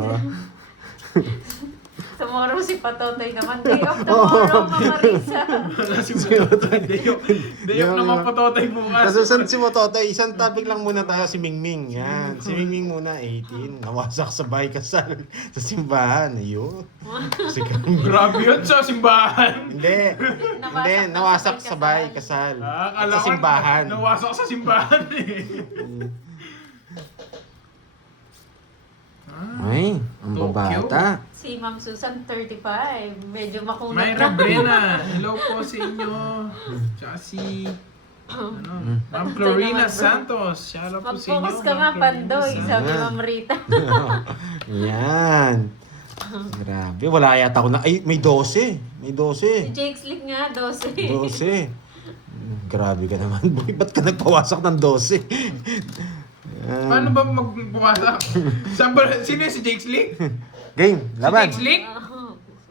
Tomorrow si Patotoy naman. Day off tomorrow, Mama Risa. Wala si Mototoy. Day off. Day off naman Patotoy bukas. Kasusunod si Mototoy, isang topic lang muna tayo, si Mingming. Yan, si Mingming muna, 18. Nawasak sa bahay kasal sa simbahan. Ayun. Si Grabe yun sa simbahan. Hindi, nawasak sa bahay kasal. Akala Sa ko simbahan. Nawasak sa simbahan eh. Kababata. Si Ma'am Susan, 35. Medyo makunat Myra na. Brena, hello po sa inyo. Tsaka si Ma'am Florina Santos. Shout out po sa inyo. Mag-focus ka nga, Ma'am Pandoy. Florina Sabi Santos. Ma'am Rita. Yan. Grabe, wala yata ako na... Ay, may 12. May Si 12. Jake Slick nga, 12. 12. Grabe ka naman, boy. Ba't ka nagpawasak ng 12? Yan. Paano ba magbuwasak? Sino yung si Jake Slick? Game, Si laban. Jake Slick?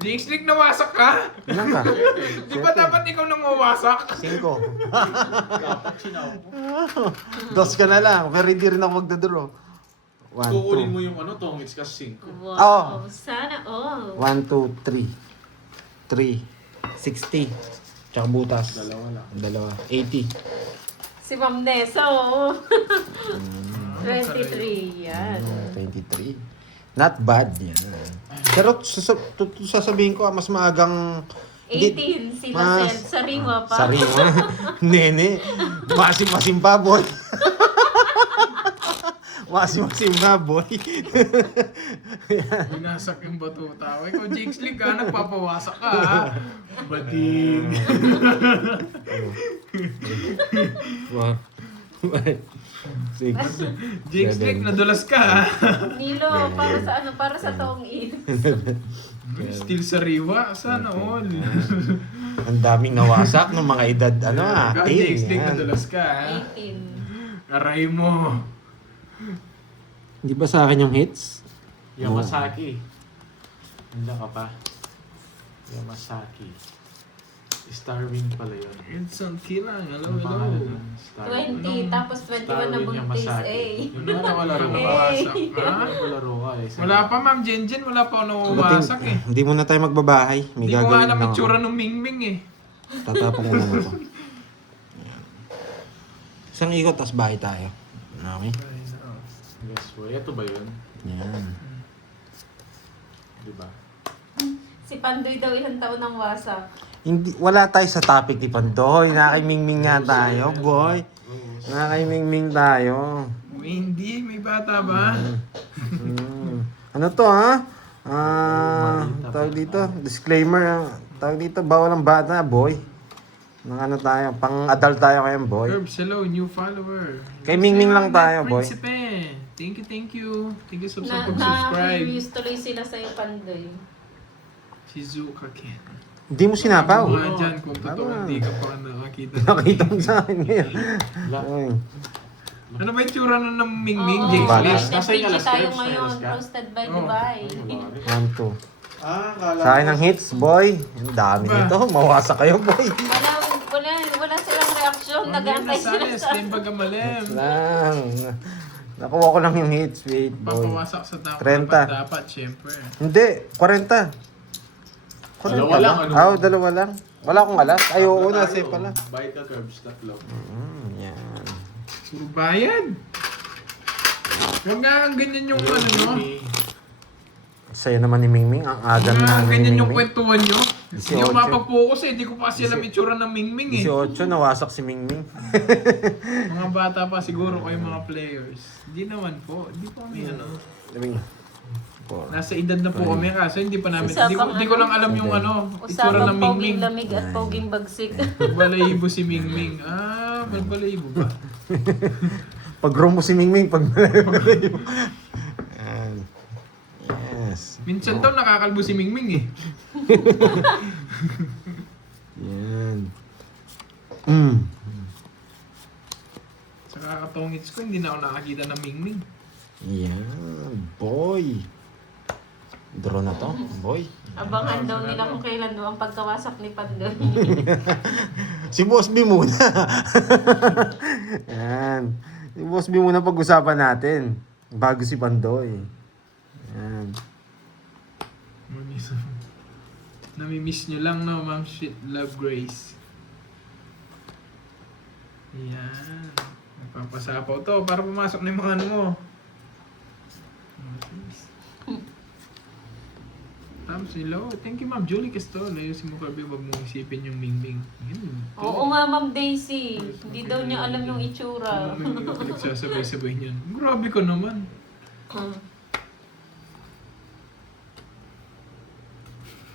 Jake Slick nawasak ka? Ilan ka? Di ba dapat ikaw nang mawasak? 5. Dapat sinaw mo. 2 ka na lang, pero hindi rin ako magdadraw. 1, Kukunin 2. mo yung tongits kasi 5. Wow. Oh. Sana all. 1, 2, 3. 3. 60. Tsaka butas. Dalawa lang. Dalawa. 80. Si Ma'am Nessa, oo. 23. Yan. 23. Not bad yan. Pero sasabihin ko, mas maagang... 18. Si Mas- Marcel. Sariwa pa. Sariwa. Nene. Masim-masim pa, boy. Masim-masim pa, boy. Binasak yung batuta. Ikaw, Jake Slick ka, nagpapawasak ka ha. Bading. Wow. 6. Jake Slick, nadulas ka ha. Nilo, para sa ano? Para sa taong in. Still sariwa, sana all. Ang daming nawasak ng mga edad, ano ah. Ikaw, 8. Jake Slick, Yan. nadulas ka ha. 18. Aray mo. Di ba sa akin yung hits? Yamasaki. Hindi ka pa. Yamasaki. Starwing pala yun. Edson Kilang, hello, Ang pangalan hello. nun? Starwing. 20. Tapos 21 na buntis. Eh. Yun na nakalaro ka. Nawasak ha? Nakalaro ka eh. Wala pa ma'am Jenjen, wala pa ako nawawasak eh. Hindi mo na tayo magbabahay. May Hindi ko nga gagawin alam lang yung tsura ako. ng Mingming eh. Tatapon ko lang ito. Ayan. Isang ikot, tas bahay tayo. Okay? Yes, boy. Ito ba yun? Yan. Di ba? Si Pandoy daw ilang taon ng wasak. Hindi, wala tayo sa topic ni Pandoy. Nakakimingming nga tayo, boy. Nakakimingming tayo. Hindi, may bata ba? Ano to, ha? Tawag dito, disclaimer. Tawag dito, bawal ang bata, boy. Nang ano tayo, pang-adult tayo ngayon, boy. Curbs, hello, new follower. Kay Mingming lang tayo, boy. Prinsipe. Thank you, thank you. Thank you sa subscribe. Na-curious tuloy sila sa'yo, Pandoy. Shizuka Ken. Hindi mo sinapaw. Mga dyan, kung totoo, Tama. hindi ka pa nakakita. Nakita mo sa akin ngayon. Wala. Ay. Ano ba yung tsura nun ng Mingming, Oo, Jake Bata. Slick? Nasa PG alas tayo ka? ngayon. Alas ka? Roasted by Oo. Dubai. 1, 2. Kala Sa akin ang hits, boy. Ang dami Ba? nito. Mawasa kayo, boy. Wala silang reaksyon. Nag-aantay sila sa... Limbaga malem. Lang. Nakuha ko lang yung hits. Wait, boy. Papawasak sa tao. 30. Dapat, syempre. Hindi, 40. 40 Dalawa lang, ano? Oo, dalawa lang. Wala akong alas. Ay, oo, nasa pala. Bayad ka, Curbs. Tatlo. Yan. Puro bayad. Huwag nga ang ganyan yung ano, no? Sa'yo naman ni Mingming. Ang aga Huwag nga na ang ni ganyan yung Mingming. kwentuhan nyo. Hindi ako 18. mapag-focus eh. Hindi ko pa kasi alam yung tsura ng Mingming eh. 18, nawasak si Mingming. Mga bata pa siguro kayo mga players. Hindi naman po. Hindi po kami ano. Mingming. Nasa edad na po kami kaso hindi pa namin. Hindi ko lang alam yung ano. Itsura ng Usapang poging Mingming. lamig at poging bagsik. Balayibo si Mingming. Ah, balayibo ba? Pag mo si Mingming, pag malayo. Yan. Yes. Minsan daw nakakalbo si Mingming eh. Yan. Sa kakatongits ko, hindi na ako nakakita ng Mingming. Yan. Boy. Draw na to, boy. Abangan daw nila kung kailan daw ang pagkawasak ni Pandoy. Si Boss B muna. Yan. Si Boss B muna pag-usapan natin. Bago si Pandoy. Yan. Namimiss nyo lang no, Ma'am Shit Love Grace. Yan. Nagpapasapaw to para pumasok na yung mga ano mo. Tams, hello. Thank you, Ma'am Julie Castol. Ayusin mo kabi, wag mong isipin yung Mingming. Yan. Oo nga, Ma'am Daisy. Hindi daw niya alam yung itsura. Hindi ko nagsasabay-sabay niyan. Grabe ko naman.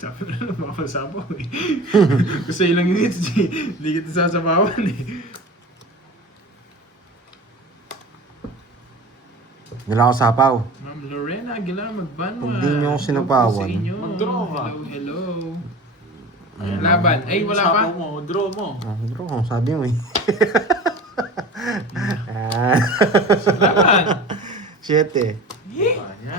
Sabi na lang, makapasabaw eh. Gusto yun lang yung hits, hindi kita sasabawan eh. Wala ako sapaw. Ma'am Lorena Aguilar Magbanwa. Hindi niyo ako sinabawan. Sa inyo. Mag-draw ka. Hello. Laban. Ay, wala pa. Sapaw mo, draw mo. Bro, sabi mo eh. Laban. 7. Kanya.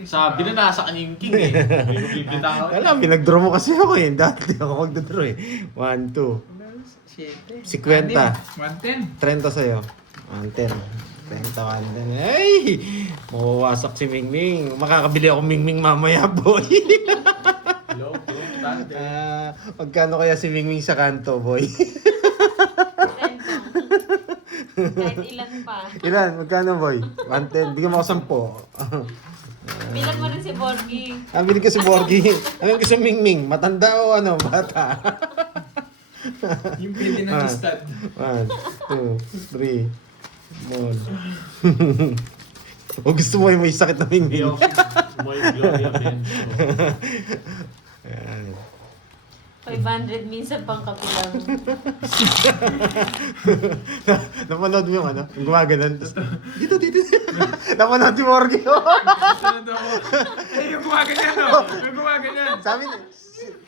Sabi na nasa kanya yung king eh. Hindi ko bibitawan. Alam, pinag-draw mo kasi ako eh. Dati ako magda-draw eh. 1, 2. 50. 110. 30 sa'yo. 110. 30, 110. Ay! Mawawasak si Mingming. Makakabili ako Mingming mamaya, boy. Hello, bro. Dante. Magkano kaya si Mingming sa kanto, boy? Kahit ilan pa. Ilan? Magkano, boy? 110. Bigyan mo ako 10. Bilang mo rin si Borgie. Bili ko si Borgie. Ano gusto Mingming? Matanda o ano? Bata? Yung pwede na stud. 1, 2, 3, 4. O gusto mo yung may sakit na Mingming? Moy Gloria Benzo. Ayan. 500 minsan pang kapilang. Napanood mo yung ano? Yung gumaganon. Dito. Napanood si Borgie. Sunod ako. Ay, yung gumaganyan no? Yung gumaganyan.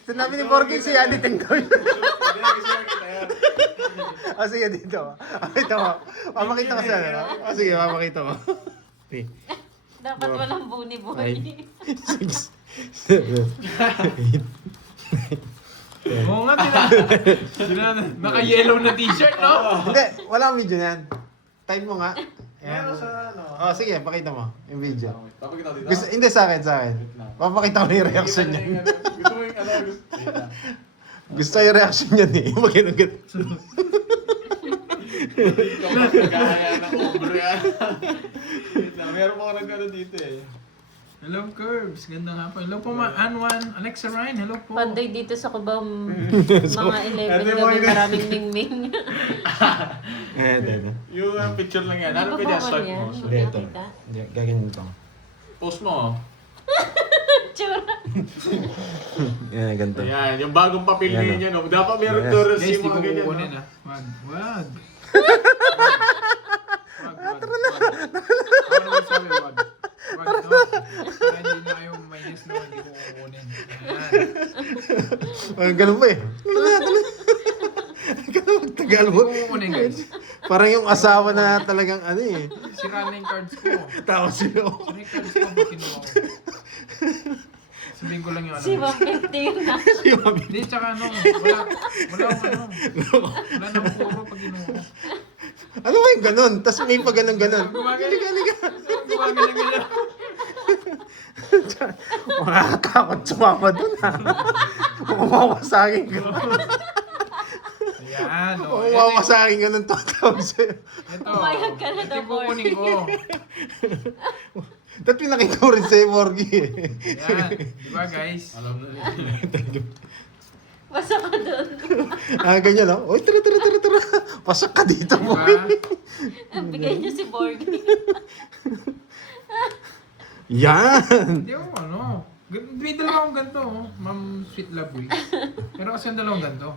Sinabi ni Borgie si Andy Tengkoy. Sige, dito. Ito mo. Pamakita ko sa ano. Sige, pamakita mo. Dapat walang buni-buni. 6, 7, 8. Oo nga, naka-yellow na t-shirt, no? Hindi, wala akong video niyan. Type mo nga. Meron sa ano. Oh, sige, pakita mo yung video. Papakita ko dito. Hindi sa akin. Papakita ko yung reaction niya. Gusto mo yung ano? Gusto yung reaction niya eh. Mag-inugat. Dito, magkahaya ng ombre yan. Meron mo ka nagkano dito eh. Hello, Curbs. Gandang hapon. Hello po, Anwan. Alexa Ryan, hello po. Pandoy dito sa Cubao, mga 11 gabi, maraming mingming. Ito. Yung picture lang yan. Ano pwede swipe mo? Ito. Gaganyan ito. Post mo. Tsura. Yan, ganito. Ayan, yung bagong papel Yan, ninyo. No? Dapat meron Yes. to Guys, receive di ko mga ganyan. kukunin No? ah. Wag. Ano ba sabi, wag? Wag, no? Para hindi na kayo minus, no? Hindi ko kukunin. Ayan. Ganun ba eh? Ganun magtagal Hindi mo. ko kukunin, guys. Parang yung asawa na talagang ano eh. Sira na yung cards ko. Tapos yun. Sira yung cards ko, ba't kinuha ko? Sabihin ko lang yung ano. Si 150 yun na. Hindi, tsaka ano, wala akong ano. Wala nang puro pag kinuha ko. Ano ba yung ganun? Tapos may pa ganun-ganun. Gumagana. Gumagana. Makakatakot sumama dun ha. Kumawa sa akin ganun. Ayan, o. Kumawa sa akin ganun tatawag sa'yo. Ito. Pumayag ka na Ito daw, yung kukunin ko. Dahil pinakita ko rin sa'yo, Borgie eh. Ayan. Diba, guys? Alam na rin. Basta ka doon. Ganyan no? Uy, tara. Pasak ka dito mo. Diba? Bigay niyo si Borgie. Yan! Hindi ako ano. May dalawang ganito, oh. Ma'am Sweet Love Week. Pero kasi ang dalawang ganito.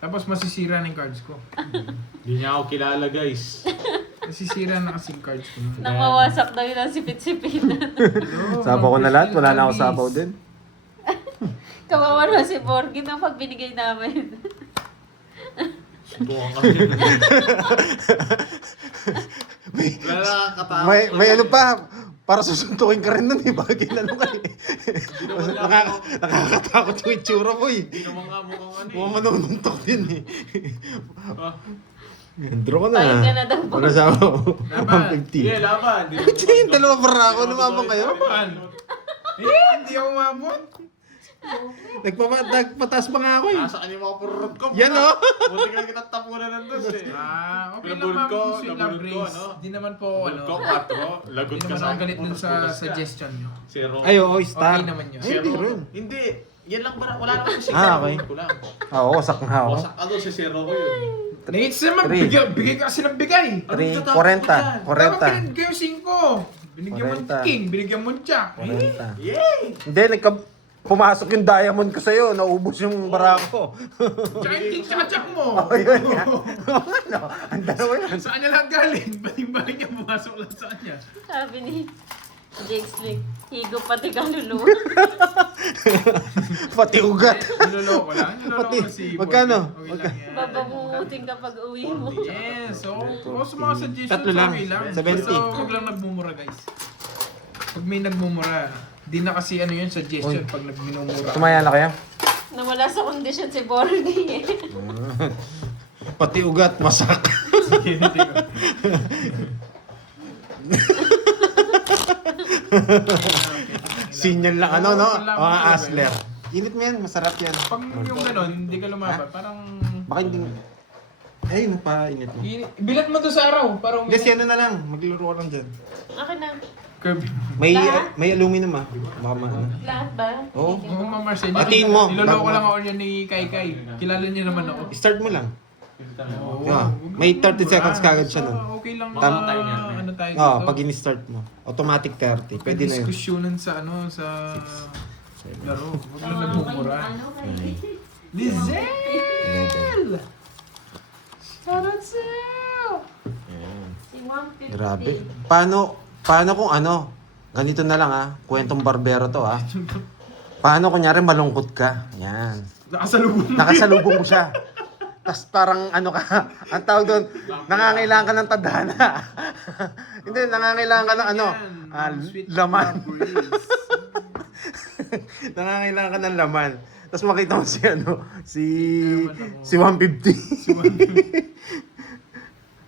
Tapos masisira na yung cards ko. Hindi niya ako kilala guys. Masisira na kasi yung cards ko. Nang mawasak daw yun ang sipit-sipit. Hello, Sabaw ko na lahat, wala na ako Elvis. sabaw din. Kawawa na si Borgie nung pag binigay namin. Subukan kami. Wala nakakatakot. May ano pa, para susuntukin ka rin nun eh, bagay na ka eh. naman ako. Nakakatakot yung itsura mo eh. Hindi naman nga mukhang ano Mukhang eh. manununtok din eh. Ah, Draw ka na. Tayo ka na daw, Ano sabaw? Laban. 150. Sige, laban. Yung dalawa para ako, lumabang kayo? Laban. Hindi ako umabot. Nagpataas pa nga ako eh. Nasa kanya mga pururot ko. Yan oh. Buti ka kita tapunan ng dos eh. Okay lang Nabulot ma'am, ko, Sweet Love nabulot ko, Race. ano? Di naman po Bulot ko, ano. 4. Lagot Hindi ka naman sa ako galit dun sa pulas ka. suggestion nyo. Zero. Ay, oo, star. Okay naman yun. Ay, hindi rin. Hindi. Yan lang para wala naman kasi Okay. ko lang. Oo, wasak na ako. Wasak ka doon si zero ko yun. Nates naman, Three. bigay ka kasi ng bigay. 3, Anong 40. Dapat binigyan ko yung 5. Binigyan mo 40. ng king, binigyan mo ng jack. 40. Yay! Hindi, pumasok yung diamond ko sa'yo, naubos yung barako. Tsaka yung tsaka mo. Oh, yun nga. Ano? Ang dalawa yun. Saan niya lahat galing? Baling-baling niya pumasok lang saan niya. Sabi ni Jake Slick, higo pati kaluluwa. Pati ugat. Niloloko lang. Niloloko lang si Magkano? Okay lang yan. Babangutin kapag uwi mo. Yes. So, sa mga suggestions, Tatlo lang. okay lang. 70. So, huwag lang nagmumura, guys. Pag may nagmumura, di na kasi ano yun, suggestion pag nagminumura. Tumaya na kaya? Nawala sa kondisyon si Bordy eh. Pati ugat, masak. Sinyal lang ano, no? Mga asler. Init mo yan, masarap yan. Pag yung gano'n, hindi ka lumaban, parang... Baka hindi... Ay, napainit mo. Bilat mo to sa araw, para Hindi, si ano na lang. Maglaro ka lang dyan. Akin na. Curve. May aluminum ah. Baka ano. Lahat ba? Oo. Oo, Ma'am Marcel. Patiin mo. Niloloko lang ako niya ni Kai Kai. Kilala niya naman ako. Start mo lang. Oo. Yeah. May 30 seconds kagad siya nun. Okay lang. Tama tayo niya. Ano tayo Oo, dito? pag in-start mo. Automatic 30. Pwede na yun. Diskusyonan sa ano, sa laro. Huwag lang Ano nagmumura. kay... Lizelle! Shoutout sa'yo! Si 150. Grabe. Paano kung ano? Ganito na lang ah. Kwentong barbero to ah. Paano kunyari malungkot ka? Yan. Nakasalubong. Nakasalubong mo siya. Tapos parang ano ka, ang tawag doon, nangangailangan ka ng tadhana. Hindi, nangangailangan ka ng ano, laman. Nangangailangan ka ng laman. Tapos makita mo si ano, si 150.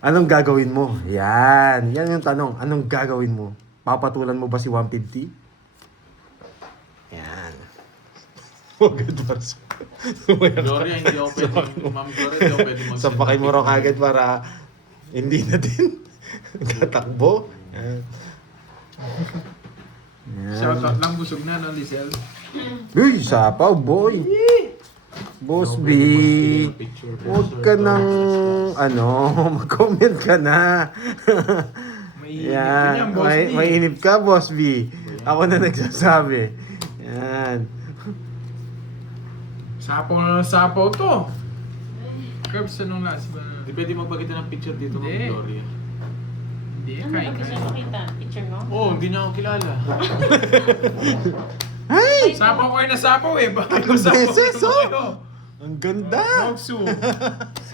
Anong gagawin mo? Yan yung tanong. Anong gagawin mo? Papatulan mo ba si 150? Yan. Huwag advance. Gloria, hindi ako pwede. Ma'am Gloria, hindi ako pwede mag-send. Sampakin mo raw kagad para hindi na din tatakbo. Yan. Shoutout lang, busog na, no, Lizelle? Uy, sapaw, boy. Boss B, huwag ka nang, mag-comment ka na. Yan, mainip ka, Boss B. Ako na nagsasabi. Yan. Sapaw na ng sapaw to. Curbs, anong last ba? Hindi pwede magpakita ng picture dito, Ma'am Hindi. Gloria. Hindi, Ano Kai ba gusto Kai. makita? Picture mo? Oo, hindi niya ako kilala. Sapaw ko na sapaw eh. Bakit ko sapaw beses, ko oh. kayo? Ang ganda. Mogsu.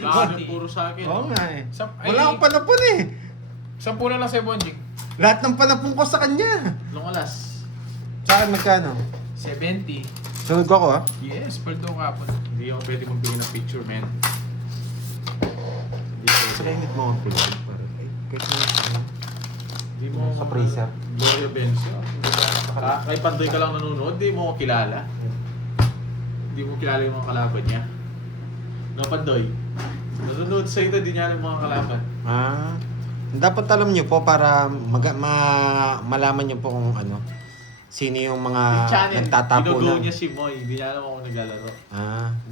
Lahat ng puro sa akin. Oo nga eh. Ay, Wala akong panapon eh. 10 na lang sa Bonjing. Lahat ng panapon ko sa kanya. Nung alas. Sa akin magkano? 70. Sunod ko ako ah. Yes, paldo kapon. Hindi ako pwede magbigay ng picture, man. Hindi pwede. Saka hindi mo ang pulog. Kahit na Hindi mo Sa freezer. Gloria Benzo. Kay Pandoy ka lang nanonood, hindi mo ako kilala. Hindi mo kilala yung mga kalaban niya. No, Pandoy. Nanonood sa ito, hindi niya alam yung mga kalaban. Dapat alam nyo po para malaman nyo po kung sino yung mga Yung channel, nagtatapo ginugo na. niya si Moy. Hindi niya alam ako naglalaro.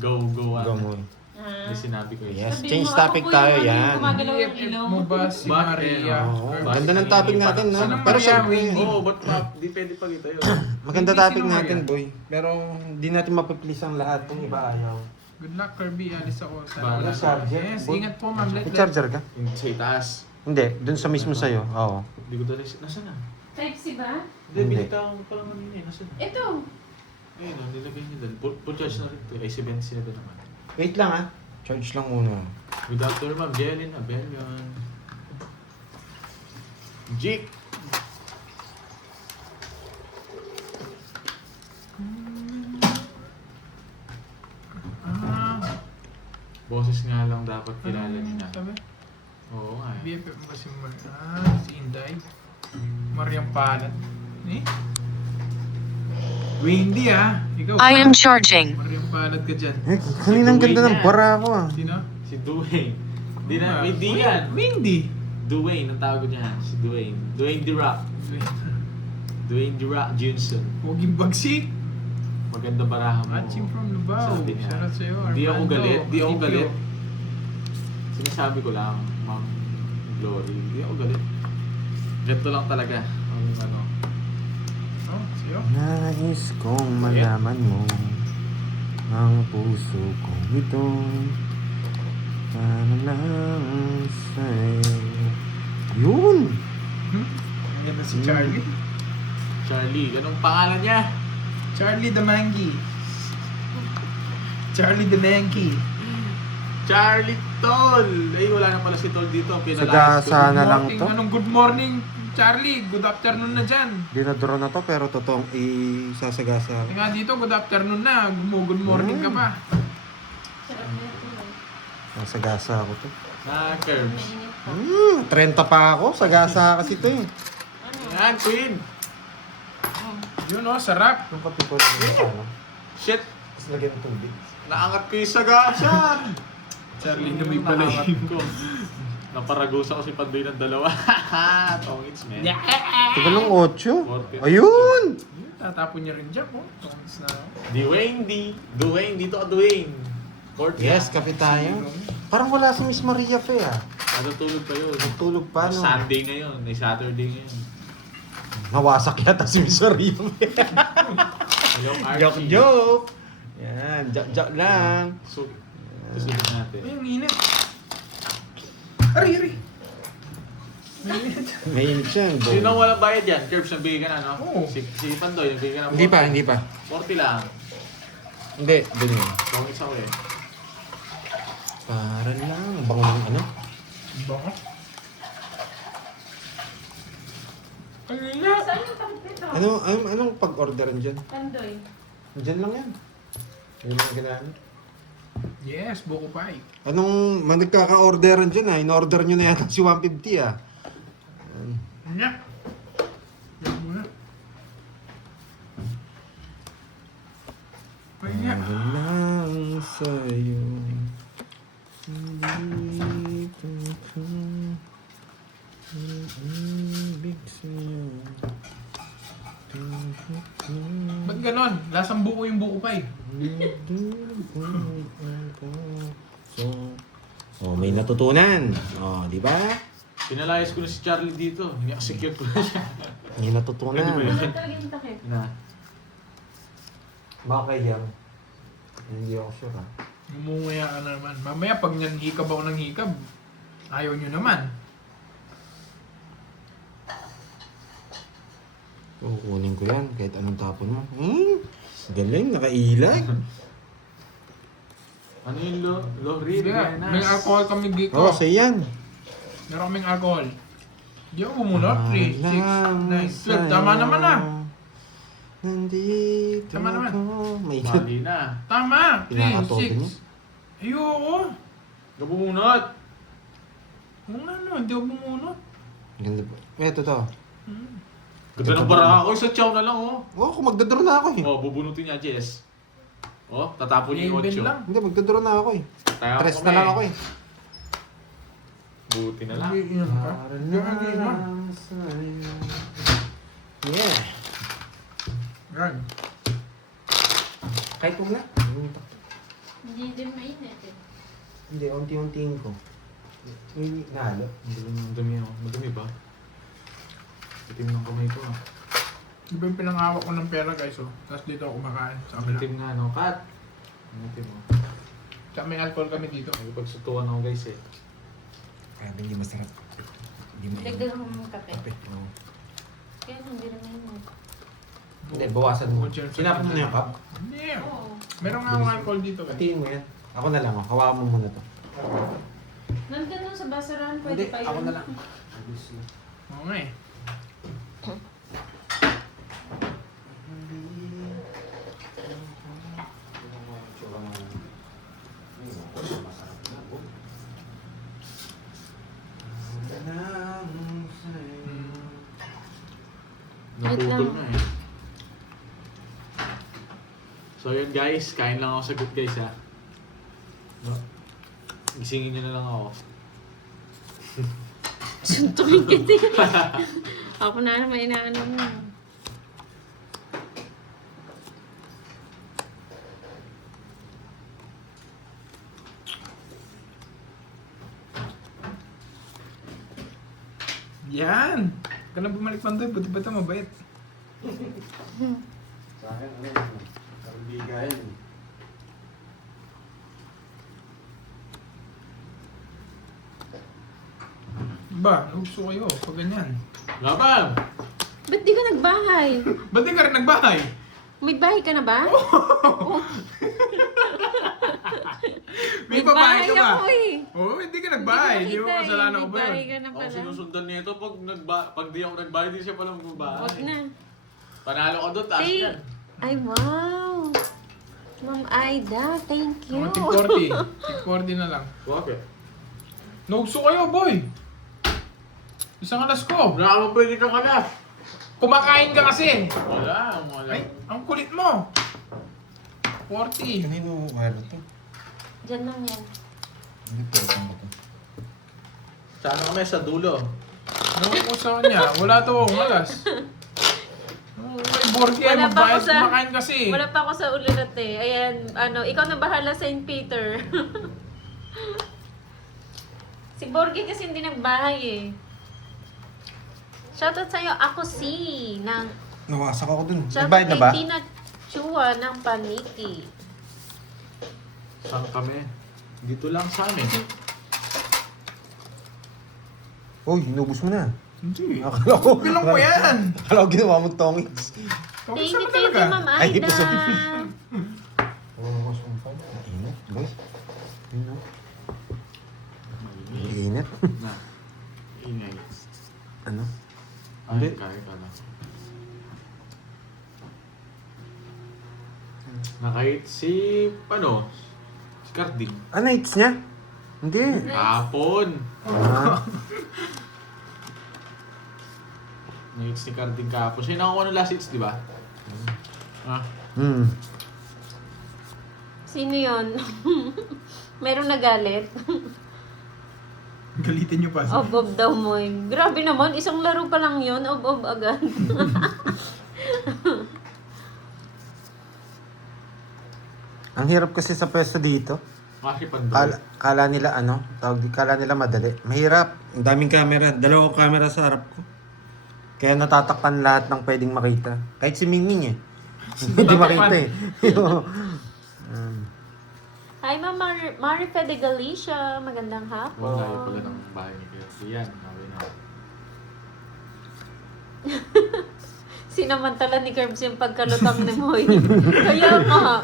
Go, Go mo. Ah. May sinabi ko yun. Yes, Sabihin change mo, topic ako po tayo yung yan. gumagalaw yung BFF ilong. mo ba si Bakit? Maria? Oo, Curbs? ganda ng topic natin, no? Saan ang Pero Maria syempre, Winnie? Oo, ba't di pwede pa kita yun? maganda Hindi, topic sino natin, Maria? boy. Pero hindi natin mapiplease ang lahat kung iba ayaw. Good luck, Kirby. Alis ako. Bahala. Charger? Yes, ingat po, ma'am. May charger ka? Yung sa itaas. Hindi, dun sa mismo sa'yo. Oo. Hindi ko talaga, nasaan na? Type C ba? Hindi, Hindi. binitaw ko pa lang kanina eh. Nasaan na? Ito. Ayun, nilagay niya doon. Full charge na rin ito. Ay, 70 na ito naman. Wait lang ah. Charge lang muna. Good afternoon, Ma'am Jelin Abelion. Jake! Boses nga lang dapat kilala niya. Sabi? Oo nga eh. BFF mo kasi si Inday. Mariam Palat. Eh? Windy ah. Ikaw I am charging. Mariam Palat ka dyan. Kaninang ganda ng bara ko ah. Sino? Si Dwayne. Di na, may di yan. Windy. Dwayne, ang tawag niya. Si Dwayne. Dwayne The Rock. Dwayne The Rock Johnson. Huwag yung bagsik. Maganda baraha mo. Matching from Lubao. Sabi niya. Shoutout sa'yo. Di ako Armando. galit. Di ako Thank galit. you. Sinasabi ko lang, Ma'am Glory. Di ako galit. Ganito lang talaga. Ang Oh, siyo. Nais kong malaman mo ang puso kong ito para lang sa'yo. Yun! Ang ganda si Charlie. Charlie, anong pangalan niya? Charlie the Mangy. Charlie the Mangy. Charlie Tol! Ay, wala na pala si Tol dito. Sagasa. Sana lang to. Anong good morning, Charlie? Good afternoon na dyan. Dinadro na to pero totoong isasagasa. Nga dito, good afternoon na. Good morning ka pa. Sarap na ito. eh. Sasagasa ako to. Curbs. Mainit pa. 30 pa ako. Sagasa kasi to eh. Ano? Yan, Queen. Yun oh, sarap. Yung kape ko rin ano. Shit. Tapos lagyan ng tubig. Naangat ko yung sagasa. Charlie na may balay. Naangat ko. Naparagusa ko si Pandoy ng dalawa. Tongits, man. Tagal ng 8. Ayun! Tatapon niya rin dyan, oh. Tungis na. Dwayne, dito ka Dwayne. Court Yes, kape tayo. Parang wala si Miss Maria Fe ah. Natutulog pa yun. Nagtulog pa no. Sunday ngayon, ay Saturday ngayon. Nawasak yata si Miss Maria Fe. Hello, Archie. Joke! Yan, joke lang. So, susunod natin. Ay, ang init. Ari. May init siya. Sino ang walang bayad yan? Curbs, nagbigay ka na, no? Oo. Si Pandoy, nagbigay ka na. Hindi pa. 40 lang. Hindi, dun yun. Tongits ako eh. Para lang, bango ng ano? Baka. Ang init. Saan yung takip nito? Anong pag-orderan dyan? Pandoy. Dyan lang yan. Yun ang ginamit. Yes, buko pie. Anong nagkaka-orderan dyan ah? In-order nyo na yata si 150 ah. Nya. Yan muna. Ay, nya. Para lang sa'yo. Hindi ko ka ibig sa'yo. Ba't ganon? Lasang buko yung buko pie. Oh, may natutunan. Oh, di ba? Pinalayas ko na si Charlie dito. Ini-execute ko na siya. May natutunan. Pwede ba yun? Ano talaga yung takip? Na. Baka yan. Hindi ako sure ah. Umumuya ka na naman. Mamaya pag nanghikab ako ng hikab, ayaw nyo naman. Kukunin ko yan kahit anong tapon mo. Galing, nakailag. Ano yung Lori? Sige, may alcohol kami dito. Oo, sa yan. Meron kaming alcohol. Di ako bumunot. 3, 6, 9, 12. Tama naman ah. Nandito Tama naman. ako. May Mali na. Tama. 3, Pinakatoto niya. 6. Ayoko. Gabumunot. Kung ano, hindi ako bumunot. Ganda pa. Ito to. Ganda ng bara ako. Sa chow na lang, oh. Oo, kung magdodoro na ako eh. Oh, bubunutin niya, Jess. Oh, tatapon niya yung Even 8. lang. Hindi, magdodoro na ako eh. Tayo Tres na lang ako eh. Buti na lang. Hindi, inom ka. Hindi ka inom. Yeah. Yan. Kahit kung na. Hindi din mainit eh. Hindi, unti-untiin ko. May nalo. Madumi ako. Madumi ba? Itim ng kamay ko, ah. Iba yung pinangawak ko ng pera guys, oh. Tapos dito ako kumakain sa kabila. Itim nga, no? Cut! Itim, oh. Tsaka may alcohol kami dito. Nagpagsutuan ako, guys, eh. Kaya hindi masarap. Hindi mo Dagdagan mo ng kape. kape. Oo. Kaya hindi rin mainit. Hindi, bawasan mo. Buko germs. Sinapin mo na yung cup. Hindi. Oo. Meron nga akong alcohol dito guys. Patiin mo yan. Ako na lang. Oh. Hawakan mo muna to. Nandun nun sa basurahan, Hindi, pwede pa yun. ako na lang. Oo nga eh. Wait lang. Naputol na, eh. So, yun, guys. Kain lang ako sa good, guys, ha. No? Gisingin niyo na lang ako. Suntukin kita. Ako na naman inaano mo. Yan! Huwag ka na bumalik Pandoy. Buti ba ito mabait? Sa akin, ano yun? Kaibigan. Ba, gusto kayo pag ganyan. Laban! Ba't di ka nagbahay? Ba't di ka rin nagbahay? May bahay ka na ba? May babae ka ba? ako eh. Oo, hindi ka nagbahay. Hindi mo kasalanan ko ba May bahay yun? ka na Ako pala. sinusundan nito pag di ako nagbayad, di siya palang magbabayad. Wag na. Panalo ko doon, taas Ay, yan. ay wow. Ma'am Aida, thank you. Mga tig 40. Tig 40 na lang. Bakit? Nagso kayo, boy. Isang alas ko. Wala ka mapwede kang kalas. Kumakain ka kasi. Wala. Ay, ang kulit mo. 40. Kanino ano to? Diyan lang yan. Hindi po ano to. Sana kami sa dulo. Ano ko sa kanya? Wala to akong alas. May board kayo. Wala pa ako Magbayad, sa- kumakain kasi. Wala pa ako sa ulirat eh. Ayan, ikaw na bahala St. Peter. Si Borgie kasi hindi nagbahay eh. Shoutout sa'yo, ako si ng Nawasak ako dun. shoutout Nagbayad na kay ba? Tina Chua ng Paniki. Saan kami? Dito lang sa amin. Uy, inubos mo na. Hindi. Akala ko. Bilang ko yan. Akala ko ginawa mong tongits. Tapos Thank saan you, ka thank you, talaga? Ma'am Ay, Aida. ito, sorry. Init, boy. Init. Init. Na. Ingay. Ano? Ay, Hindi. kaya ka na. Nakahit si, si Carding. Ano, hits niya? Hindi. Hapon. Ah, Na-hits ni Carding kahapon. Siya yung nakakuha ng last hits, di ba? Ah, Sino yon? Meron nagalit? Galitin niyo pa. Ob daw mo eh. Grabe naman, isang laro pa lang yun. Ob agad. ang hirap kasi sa pwesto dito. kasi Pandoy. Kala nila ano, kala nila madali. Mahirap. Ang daming camera. Dalawang camera sa harap ko. Kaya natatakpan lahat ng pwedeng makita. Kahit si Mingming eh. Hindi makita eh. Hi, Ma'am Marife de Galicia. Magandang hapon. Wala pala ng bahay ni Kuya. Yan, okay na. Sinamantala ni Curbs yung pagkalutang ni Moy. Kaya nga.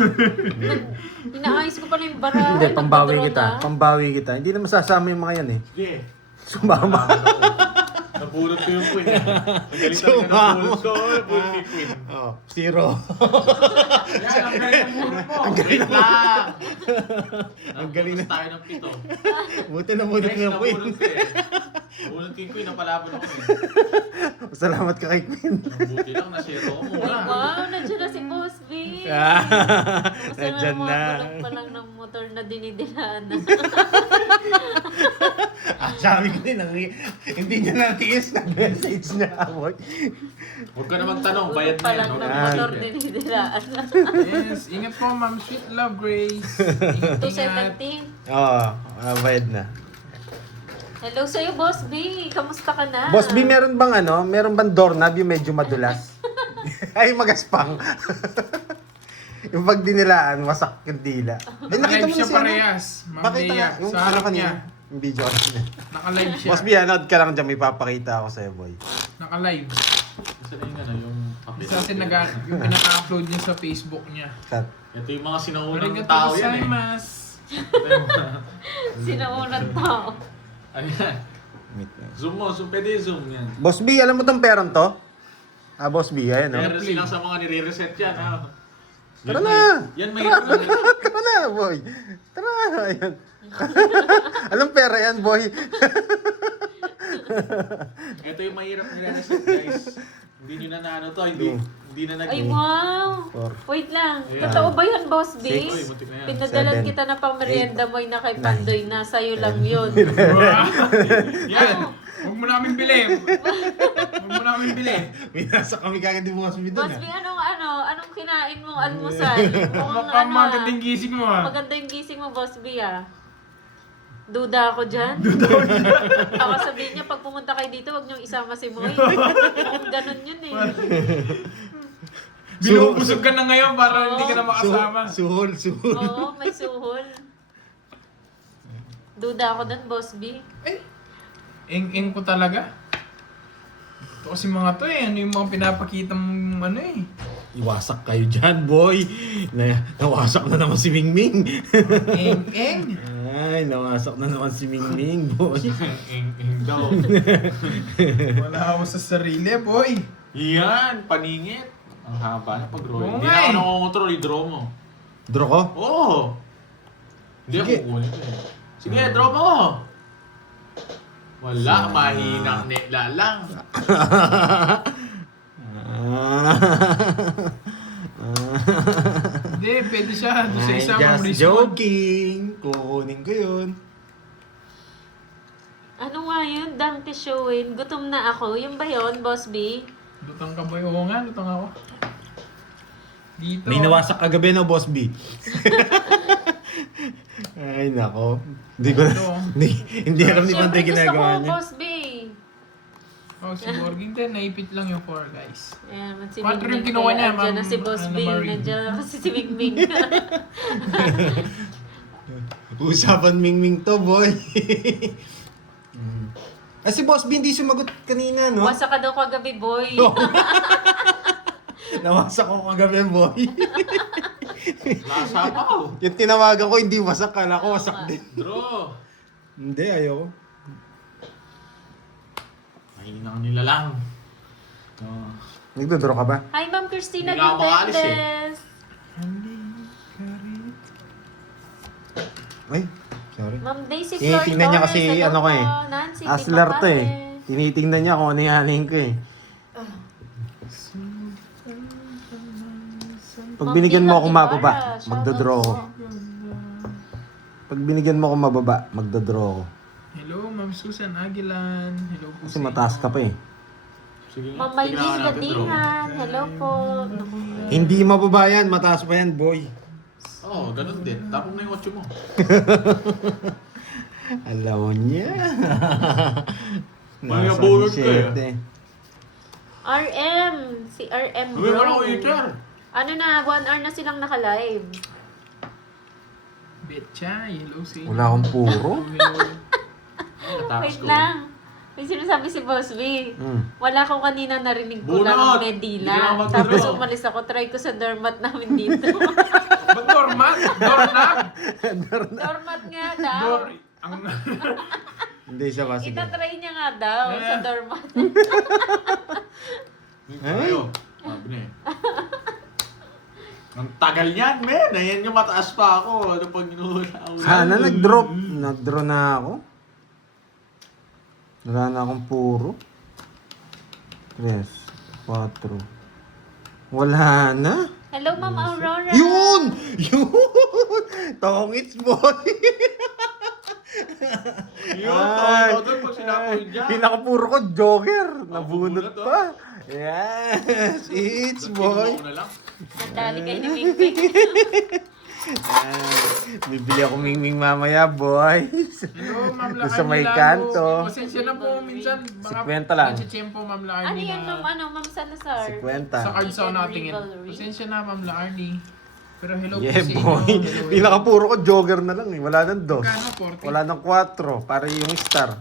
Inaayos ko pala yung barahay. Hindi, pambawi nagpadraw kita. na. Pambawi kita. Hindi na masasama yung mga yan eh. Sige. Sumama. Napulot ko yung queen. Nagalit talaga napulot ko. Napulot ko yung queen. Oh, zero. Yan, ang galing ng muro mo. Wait lang. Ang galing na. Napulos tayo ng pito. Buti na muna Guys, ng Queen. nabulot ko eh. Nabulot ko yung queen. Napalaban ako eh. Salamat ka kay Queen. Ang buti lang na zero ko Ay, muna. wow, nandiyan na si Boss B. Basta Nandyan mga na. bulok pa lang ng motor na dinidilaan na. Sabi ko din, hindi niya natiis. Nag-message niya ako. Huwag ka na magtanong. Bayad Bulok pa na yan. lang Huwag ng ka na motor magtanong. dinidilaan na. Yes, ingat po, Ma'am Sweet Love Grace. Ingat, ingat. 270. Oo, bayad na. Hello sa'yo, Boss B. Kamusta ka na? Boss B, meron bang doorknob yung medyo madulas? Ay, magaspang. yung pag dinilaan, wasak yung dila. Eh, nakita Naka-live mo na siya siya. parehas. Ma'am Pakita Lea, nga, yung sa harap niya. Yung video kanina. Naka-live siya. Boss B, anood ka lang dyan, may papakita ako sa'yo, boy. Naka-live. Isa na yung ano, yung papel. Isa kasi yung pinaka-upload niya sa Facebook niya. Cut. Ito yung mga sinaunang Arigato tao yan eh. gozaimasu. Sinaunang tao. Ayan. Meet na. Zoom mo. Pwede zoom yan. Boss B, alam mo tong perang to? Boss B, ayan o. Pero silang sa mga nire-reset yan. Ha? Tara na! Yan mahirap na. Tara na, boy! Tara na! Ayan. Anong pera yan, boy? Ito yung mahirap nire-reset guys. Hindi nyo na ano to. Hindi na Ay, wow! Wait lang. Ayan. Totoo ba yun, Boss B? Six. Uy, muntik na yan. Pinadalan 7, kita na pang merienda mo na kay 9, Pandoy na sa'yo lang yun. Wow. Yan. Huwag mo namin bili. Huwag mo namin bili. Minasa kami kagad yung Boss B doon. Boss B, anong kinain mong almusal? Mukhang Magandang gising mo ah. maganda yung gising mo, Boss B ah. Duda ako dyan. Baka sabihin niya pag pumunta kayo dito, huwag niyong isama si Moy. Ganun yun eh. Binubusog ka na ngayon para hindi ka na makasama. Suhol. Oo, may suhol. Duda ako dun, Boss B. Eng ko talaga. Ito kasi mga to eh. Ano yung mga pinapakita mong ano eh. Iwasak kayo dyan, boy. Nawasak na naman si Mingming. Eng. Ay, nawasak na naman si Mingming, boy. Eng daw. Wala ako sa sarili, boy. Yan, paningit. Ang haba na pag-draw. Oo Hindi nga na ako eh. nakongontrol, i-draw mo. Draw ko? Oo. Hindi ako Sige. kukunin ko eh. Sige, draw mo! Wala, mahinang nila lang. Hindi, pwede siya. Doon sa isa mong Just respawn. joking. Kukunin ko yun. Ano nga yun? Dante Showin. Gutom na ako. Yung ba yun, Boss B? Lutang ka boy. Oo nga, lutang ako. Dito. May nawasak kagabi na, Boss B. Ay, nako. Hindi ko na, Ito. hindi alam ni Pante Siyempre gusto ko, ginagawa niya. Boss B. Oh, si Borging din. Naipit lang yung 4 guys. Ayan, si Quattro Mingming. yung kinuha niya, Andiyan na Ma'am si Boss Ana B. Marie. Nandiyan na kasi si Mingming. Usapan Mingming to, boy. Si Boss B hindi sumagot kanina, no? Wasa ka daw kagabi, boy. Nawasak ko kagabi, boy. Lasa pa ako. Yung tinawagan ko, hindi wasak. Kala ko wasak din. Draw. Hindi, ayoko. Mahinang nila lang. Oh. Nagdodraw ka ba? Hi, Ma'am Christina Hindi na ako makaalis eh. Gutierrez. Ay, sorry. Ma'am Daisy Flor Tinitingnan niya kasi Torres, ano ko eh. hello po. Nancy Aslar to eh. Picapate. Tinitingnan niya kung ano yung aling ko eh. Pag Ma'am binigyan mo Dina ako Ibarra, mababa, shoutout magdodraw ko. po. Pag binigyan mo ako mababa, magdodraw ko. Hello, Ma'am Susan Aguilan. Hello po Kasi mataas ka pa eh. Sige nga. Ma'am Maylin tignan natin, draw. Gadihan, hello po. Naku. Hindi mababa yan, mataas pa yan, boy. Oo, ganun din. Tapos na yung 8 mo. Alam mo niya. May Nasa nabulot ka eh. 17. RM, si RM Uy, bro. wala ko eater. Ano na, 1 hour na silang naka-live. Betcha. Hello sa inyo. Wala akong puro. Hello. Ay, natapos Wait ko. lang. May sinasabi si Boss B. Wala ko kanina narinig ko lang Bunot! Medila. Hindi ka naman Tapos magdodro. umalis ako. Try ko sa doormat namin dito. Ba't doormat? Doorknob? Doormat nga daw. Door... Ang... Hindi siya ba? Sige. Itatry niya nga daw sa doormat. Ayo. Sabi na eh. Ang tagal niyan, men. Ayan yung mataas pa ako. Ano pag inuhula ako? Sana nag-drop. Nag-draw na ako. Wala na akong puro. 3, 4. Wala na. Hello, Ma'am Aurora. Yun! Yun! Tongits, boy! Yun, Ay. tawag doon pag sinabi ko dyan. Pinakapuro ko, Joker. Nabunot bunot, pa. Yes! It's, boy! Kinuha ko na lang. Nadali kayo ni Mingming. Bibili ako Mingming mamaya, boy. Hello, Ma'am Doon Laarni. sa may Lalo. kanto. Pasensya na po minsan. Si Kwenta lang. Natsitsempo, Ma'am Laarni. Ano yan, na- Ma'am Salazar? 50. Sa cards ako natingin. Rivalry. Pasensya na, Ma'am Laarni. Pero hello Yeah, po sa inyo. boy. Hello, Pinakapuro ko, Joker na lang eh. Wala nang 2. Kano, 40? Wala nang 4. Para yung star.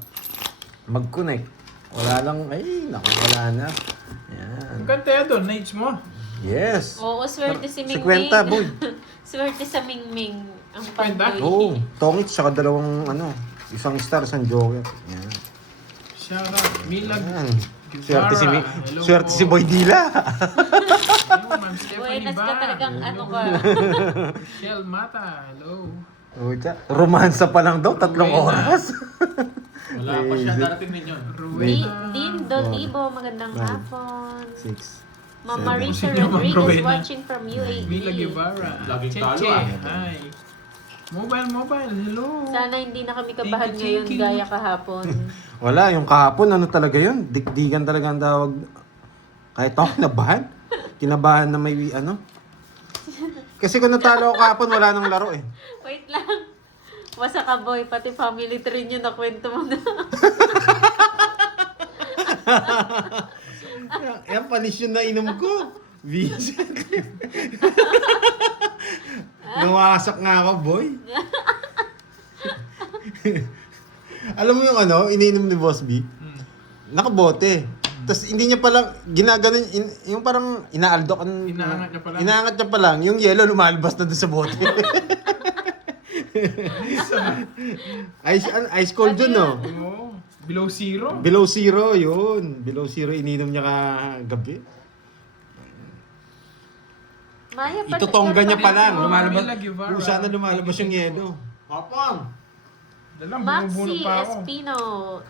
Mag-connect. Wala lang, ay, naku, wala na. Yan. Ang kanta yan doon, nights mo. Yes. Oo, swerte si Si Mingming. Kwenta, boy. Swerte sa Mingming. Ang Kwenta? pandoy. Oo. Tongits, saka dalawang, isang star, isang Joker. Yan. Shout out. Milag. Yan. Guevara. Swerte si, Hello swerte po. si Boy Dila. Hello, Ma'am Stephanie Buenas Ba. ka talagang ano ka. Michelle Mata. Hello. Ucha, romansa pa lang daw, 3 oras. Wala pa siya darating ninyo. Rowena. Dean Dolibo, magandang hapon. 6. Ma'am 7. Marisa Sino, Ma'am Rodriguez Rowena? watching from UAE. Mila Guevara. Laging talo, Cheche. ah. Hi. Mobile. Hello. Sana hindi na kami kabahan Thank you, ngayon thank you. gaya kahapon. Wala, yung kahapon, ano talaga yun? Dikdigan talaga ang tawag. Kahit ako, kinabahan. Kinabahan na may, Kasi kung natalo ako kahapon, wala nang laro eh. Wait lang. Wasa ka boy, pati family tree nyo na kwento mo na. Yan, panis yun na inom ko. Vincent. Nawasak nga ako, boy. Alam mo yung ano, iniinom ni Boss B? Nakabote. Tapos hindi niya palang ginaganon, yung parang inaaldok. Inaangat niya pa lang. Inaangat niya pa lang. Yung yellow lumalabas na doon sa bote. Ice cold yun, no? Oo. Below zero. Below zero, yun. Below zero, ininom niya kagabi. Maya pa. Itutongga niya pa lang. Guevara, Lumalabas. Mila Guevara. Kung sana lumalabas yung yelo. Hapon! Dalang bumubuno Maxi pa ako. Espino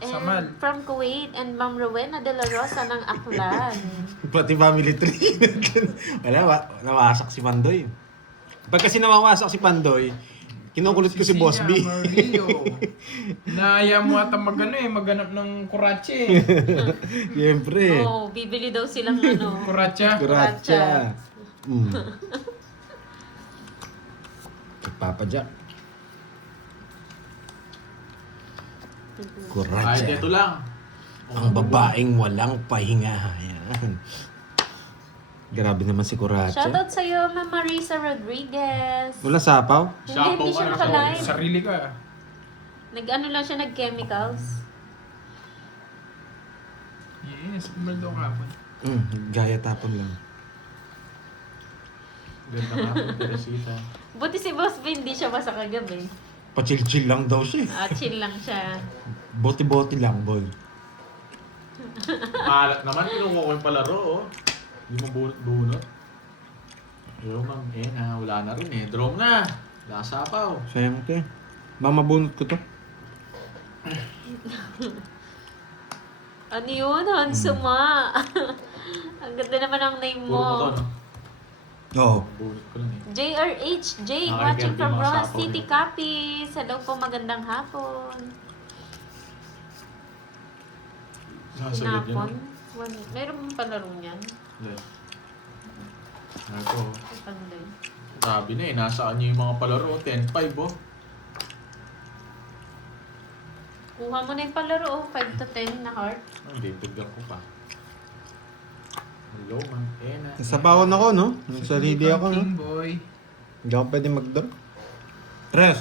Samal. and from Kuwait and Ma'am Rowena de la Rosa ng Aklan. Pati family tree. Nawasak si Pandoy. Pag kasi nawawasak si Pandoy, kinukulit ko si Boss B. Marillo. Naaya mo ata magganap ng kurache. Siyempre. Oh, bibili daw silang ano. Kuracha. Kuratsa. Papa Jack. Ay, Kuratsa. ito lang. Ang babaeng walang pahinga. Yan. Grabe naman si Kuratsa. Shoutout sa'yo, Ma'am Marisa Rodriguez. Wala sapaw? Hindi siya naka-live. Sarili ka. Nag-ano lang siya, nag-chemicals. Yes, pumaldo ka po. Gaya tapon lang. Ganda nga po, Teresita. Buti si Boss B, hindi siya basa kagabi. Pachil-chill lang daw siya. Chill lang siya. Bote-bote lang, boy. Maalat naman, kinuha ko yung palaro, oh. Hindi mo bunot-bunot. Pero ma'am, wala na rin eh. Draw na. Wala sapaw. Sayang ito eh. Mamabunot ko to. Ano yun? Hansuma. Ang ganda naman ang name Puro mo to, mo. no? Oo. Bunot ko lang eh. JRHJ, Nakakaganda watching from yung mga Ross sapaw City nito. Copies. Hello po, magandang hapon. Sasalit Hinapon? yun. Meron mong palaro niyan? Left. Ito, oh. Panday. Sabi na eh, nasaan niyo yung mga palaro? 10-5, oh. Kuha mo na yung palaro, 5 to 10 na heart. Hindi, tignan ko pa. Hello, ma'am. Nasapawan ako, no? Nagsarili ako, no? King boy. Hindi ako pwede mag-draw. Tres.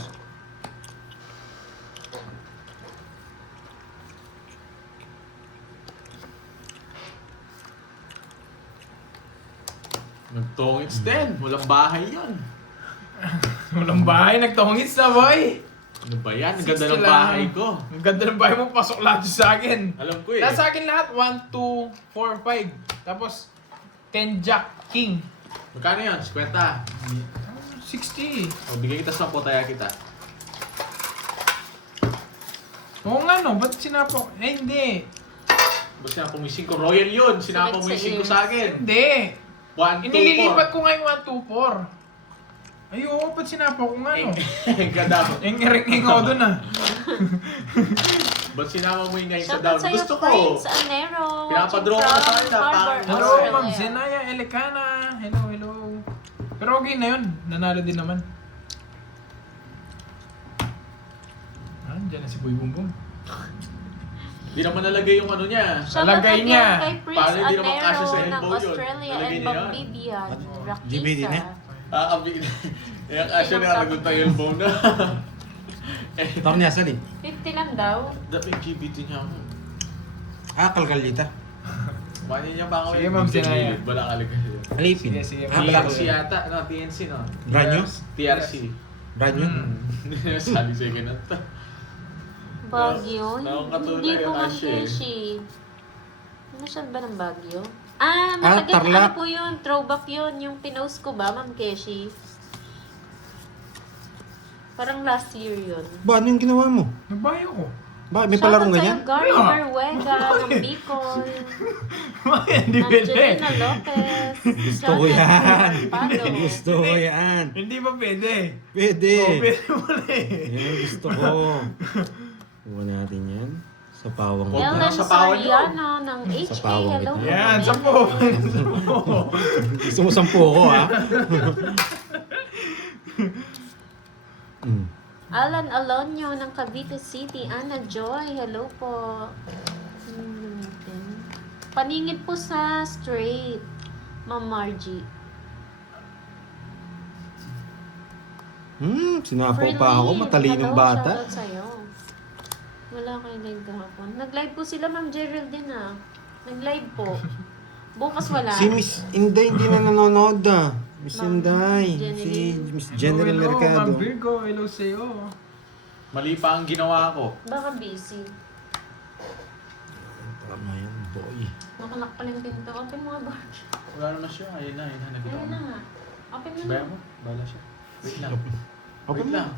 Nagtongits din. Walang bahay yun. Walang bahay, nagtongits na boy. Ano ba yan? Ang ganda 60 ng lang. bahay ko. Ang ganda ng bahay mo, pasok lahat sa akin. Alam ko eh. Nasa akin lahat, 1, 2, 4, 5. Tapos, 10 Jack King. Magkano yun? 50. 60. O, bigay kita 10, taya kita. Oo nga no, ba't sinapok? Eh hindi. Ba't sinapumising ko? Royal yun. Sinapumising ko sa akin. Hindi. 1, 2, 4. Inililipat ko nga yung 1, 2, 4. Ayun, ba't sinapok ko nga no? Ganda mo. Engering ako dun ah. Ba't sinama mo yung ngayon sa Shoutout down? sa'yo, Gusto ko. Prince Anero. Pinapadraw ko sa akin, Harbor, Hello, Australia. Ma'am Zenaya Elecana. Hello, hello. Pero okay na yun. Nanalo din naman. Ah, dyan na si Boy Bumbum. Di naman nalagay yung ano niya. Shoutout Lagay again niya. kay Prince Paano hindi naman Anero kasya sa ng elbow yun? Australia Nalagay and niya Ma'am yan. Bibian. GBD na? Abi. Yung asya na naragot tayo yung bone na. Ito niya, sali. 50 lang daw. Dapat yung GBT niya ako. Kalkalita. Mani niya ba ako Sige, Ma'am Zenaya. Wala kaligay yun. Alipin. Sige, sige. TRC yata. No, TNC no? Brand new? TRC. Brand new? Sali sa ganun to. Baguio? Nakakatulad Hindi yung po Ma'am Asya eh. Keshi. Ano siya ba ng Baguio? Tarlac. Ano po yun? Throwback yun. Yung pinost ko ba, Ma'am Keshi? Parang last year yun. Ba, ano yung ginawa mo? Nagbayo ko. Ba, may palarong ganyan? Gary Wala. Berwega ng Bicol. Hindi pwede. Angelina Lopez. Gusto ko yan. Palo. Gusto ko yan. Hindi ba pwede? Pwede. Oo, pwede mo na eh. Yan, gusto ko. Kuha natin yan. Sa pawang Huwag mo Ellen na sa pawang yun. Soriano ng Sa HA. pawang Hello. ito. Yan, po. 10. 10. Gusto mo 10 ko, ha? Alan Alonio ng Cavite City. Ana Joy. Hello po. Paningit po sa straight. Ma'am Margie. Sinapaw pa ako, matalinong hello, bata. Shoutout sa'yo. Wala kayo live kahapon. Nag-live po sila, Ma'am Geraldine ah. Nag-live po. Bukas wala. Si Miss Inday hindi na nanonood Miss Ma'am Inday. Jenny. Si Miss General Hello, Mercado. Ma'am Virgo. Hello sa'yo. Mali pa ang ginawa ko. Baka busy. Tama yan, boy. Nakalak pa yung pinto. Open mo nga ba? Wala naman siya. Ayun na. Nakita Ayun ko na na. nga. Open mo Baya na. mo? Bala siya. Wait lang. Open Wait mo. lang.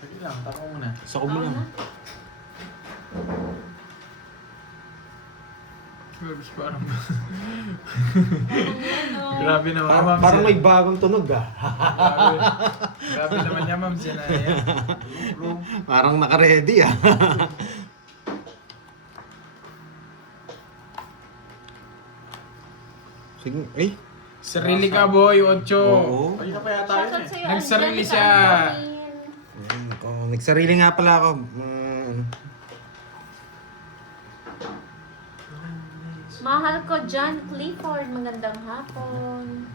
Sige lang. Tapo muna. Sa ko mo Oo lang. na. Oops, parang... Ano? Grabe naman, Ma'am. Parang may Zen. bagong tunog Grabe. Grabe naman niya, Ma'am Zenaya. Parang naka-ready Sige, Sarili ka, boy. 8. Oo. Ayun na pa yata yun Shoutout eh. sa'yo. Nagsarili Angelica siya. Antonin. Nagsarili nga pala ako. Mahal ko, John Clifford. Magandang hapon.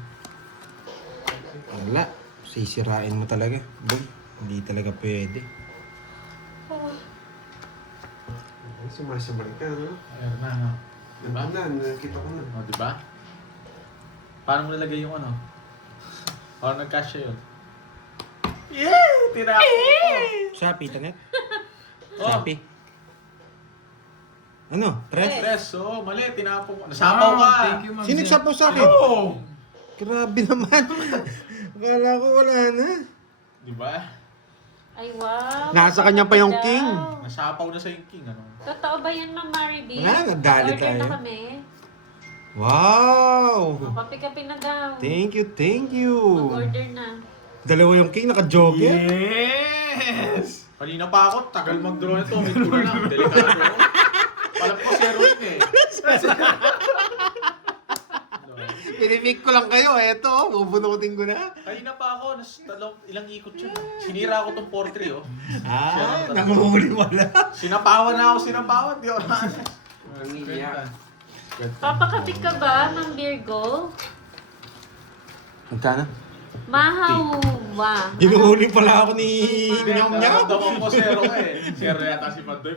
Wala. Sisirain mo talaga. Boy, hindi talaga pwede. Sumasabay ka, no? Ayun na. Diba? Nakita ko na. O, diba? Paano mo nalagay yung ano? Parang nagkasya yun. Yeah! Tinapos ko! Shopee, Tanet? Oh, Shopee. Ano? Tres? Tres, oh, mali, tinapon ko. Nasapaw ka! Thank you, Ma'am Sino Zen. nagsapaw sa akin? Oh! Grabe naman. Akala ko wala na. Diba? Ay, wow. Nasa kanya pa yung Daw. king. Nasapaw na sa yung king, ano? Totoo ba yan, Ma'am Maribel? Wala, nagdalit Order na tayo. kami. Wow! O, kape-kape na daw. Thank you. Mag-order na. Dalawa yung king, naka-joker. Yes! Kanina pa ako, tagal mag-draw nito. May ko na lang, delikado. Palap ko zero yun eh. Pinipik ko lang kayo. Eto, bubunutin ko na. Kanina pa ako, ilang ikot siya. Sinira ko tong 4-3, oh. Nanguhuli wala. Sinapawan na ako, di ako na. Papakapit ka ba, Ma'am Virgo? Magkano? Mahawa. Ginuhuli pala ako ni Nyam Nyam. Naramdaman ko zero ka eh. Zero yata si Pandoy.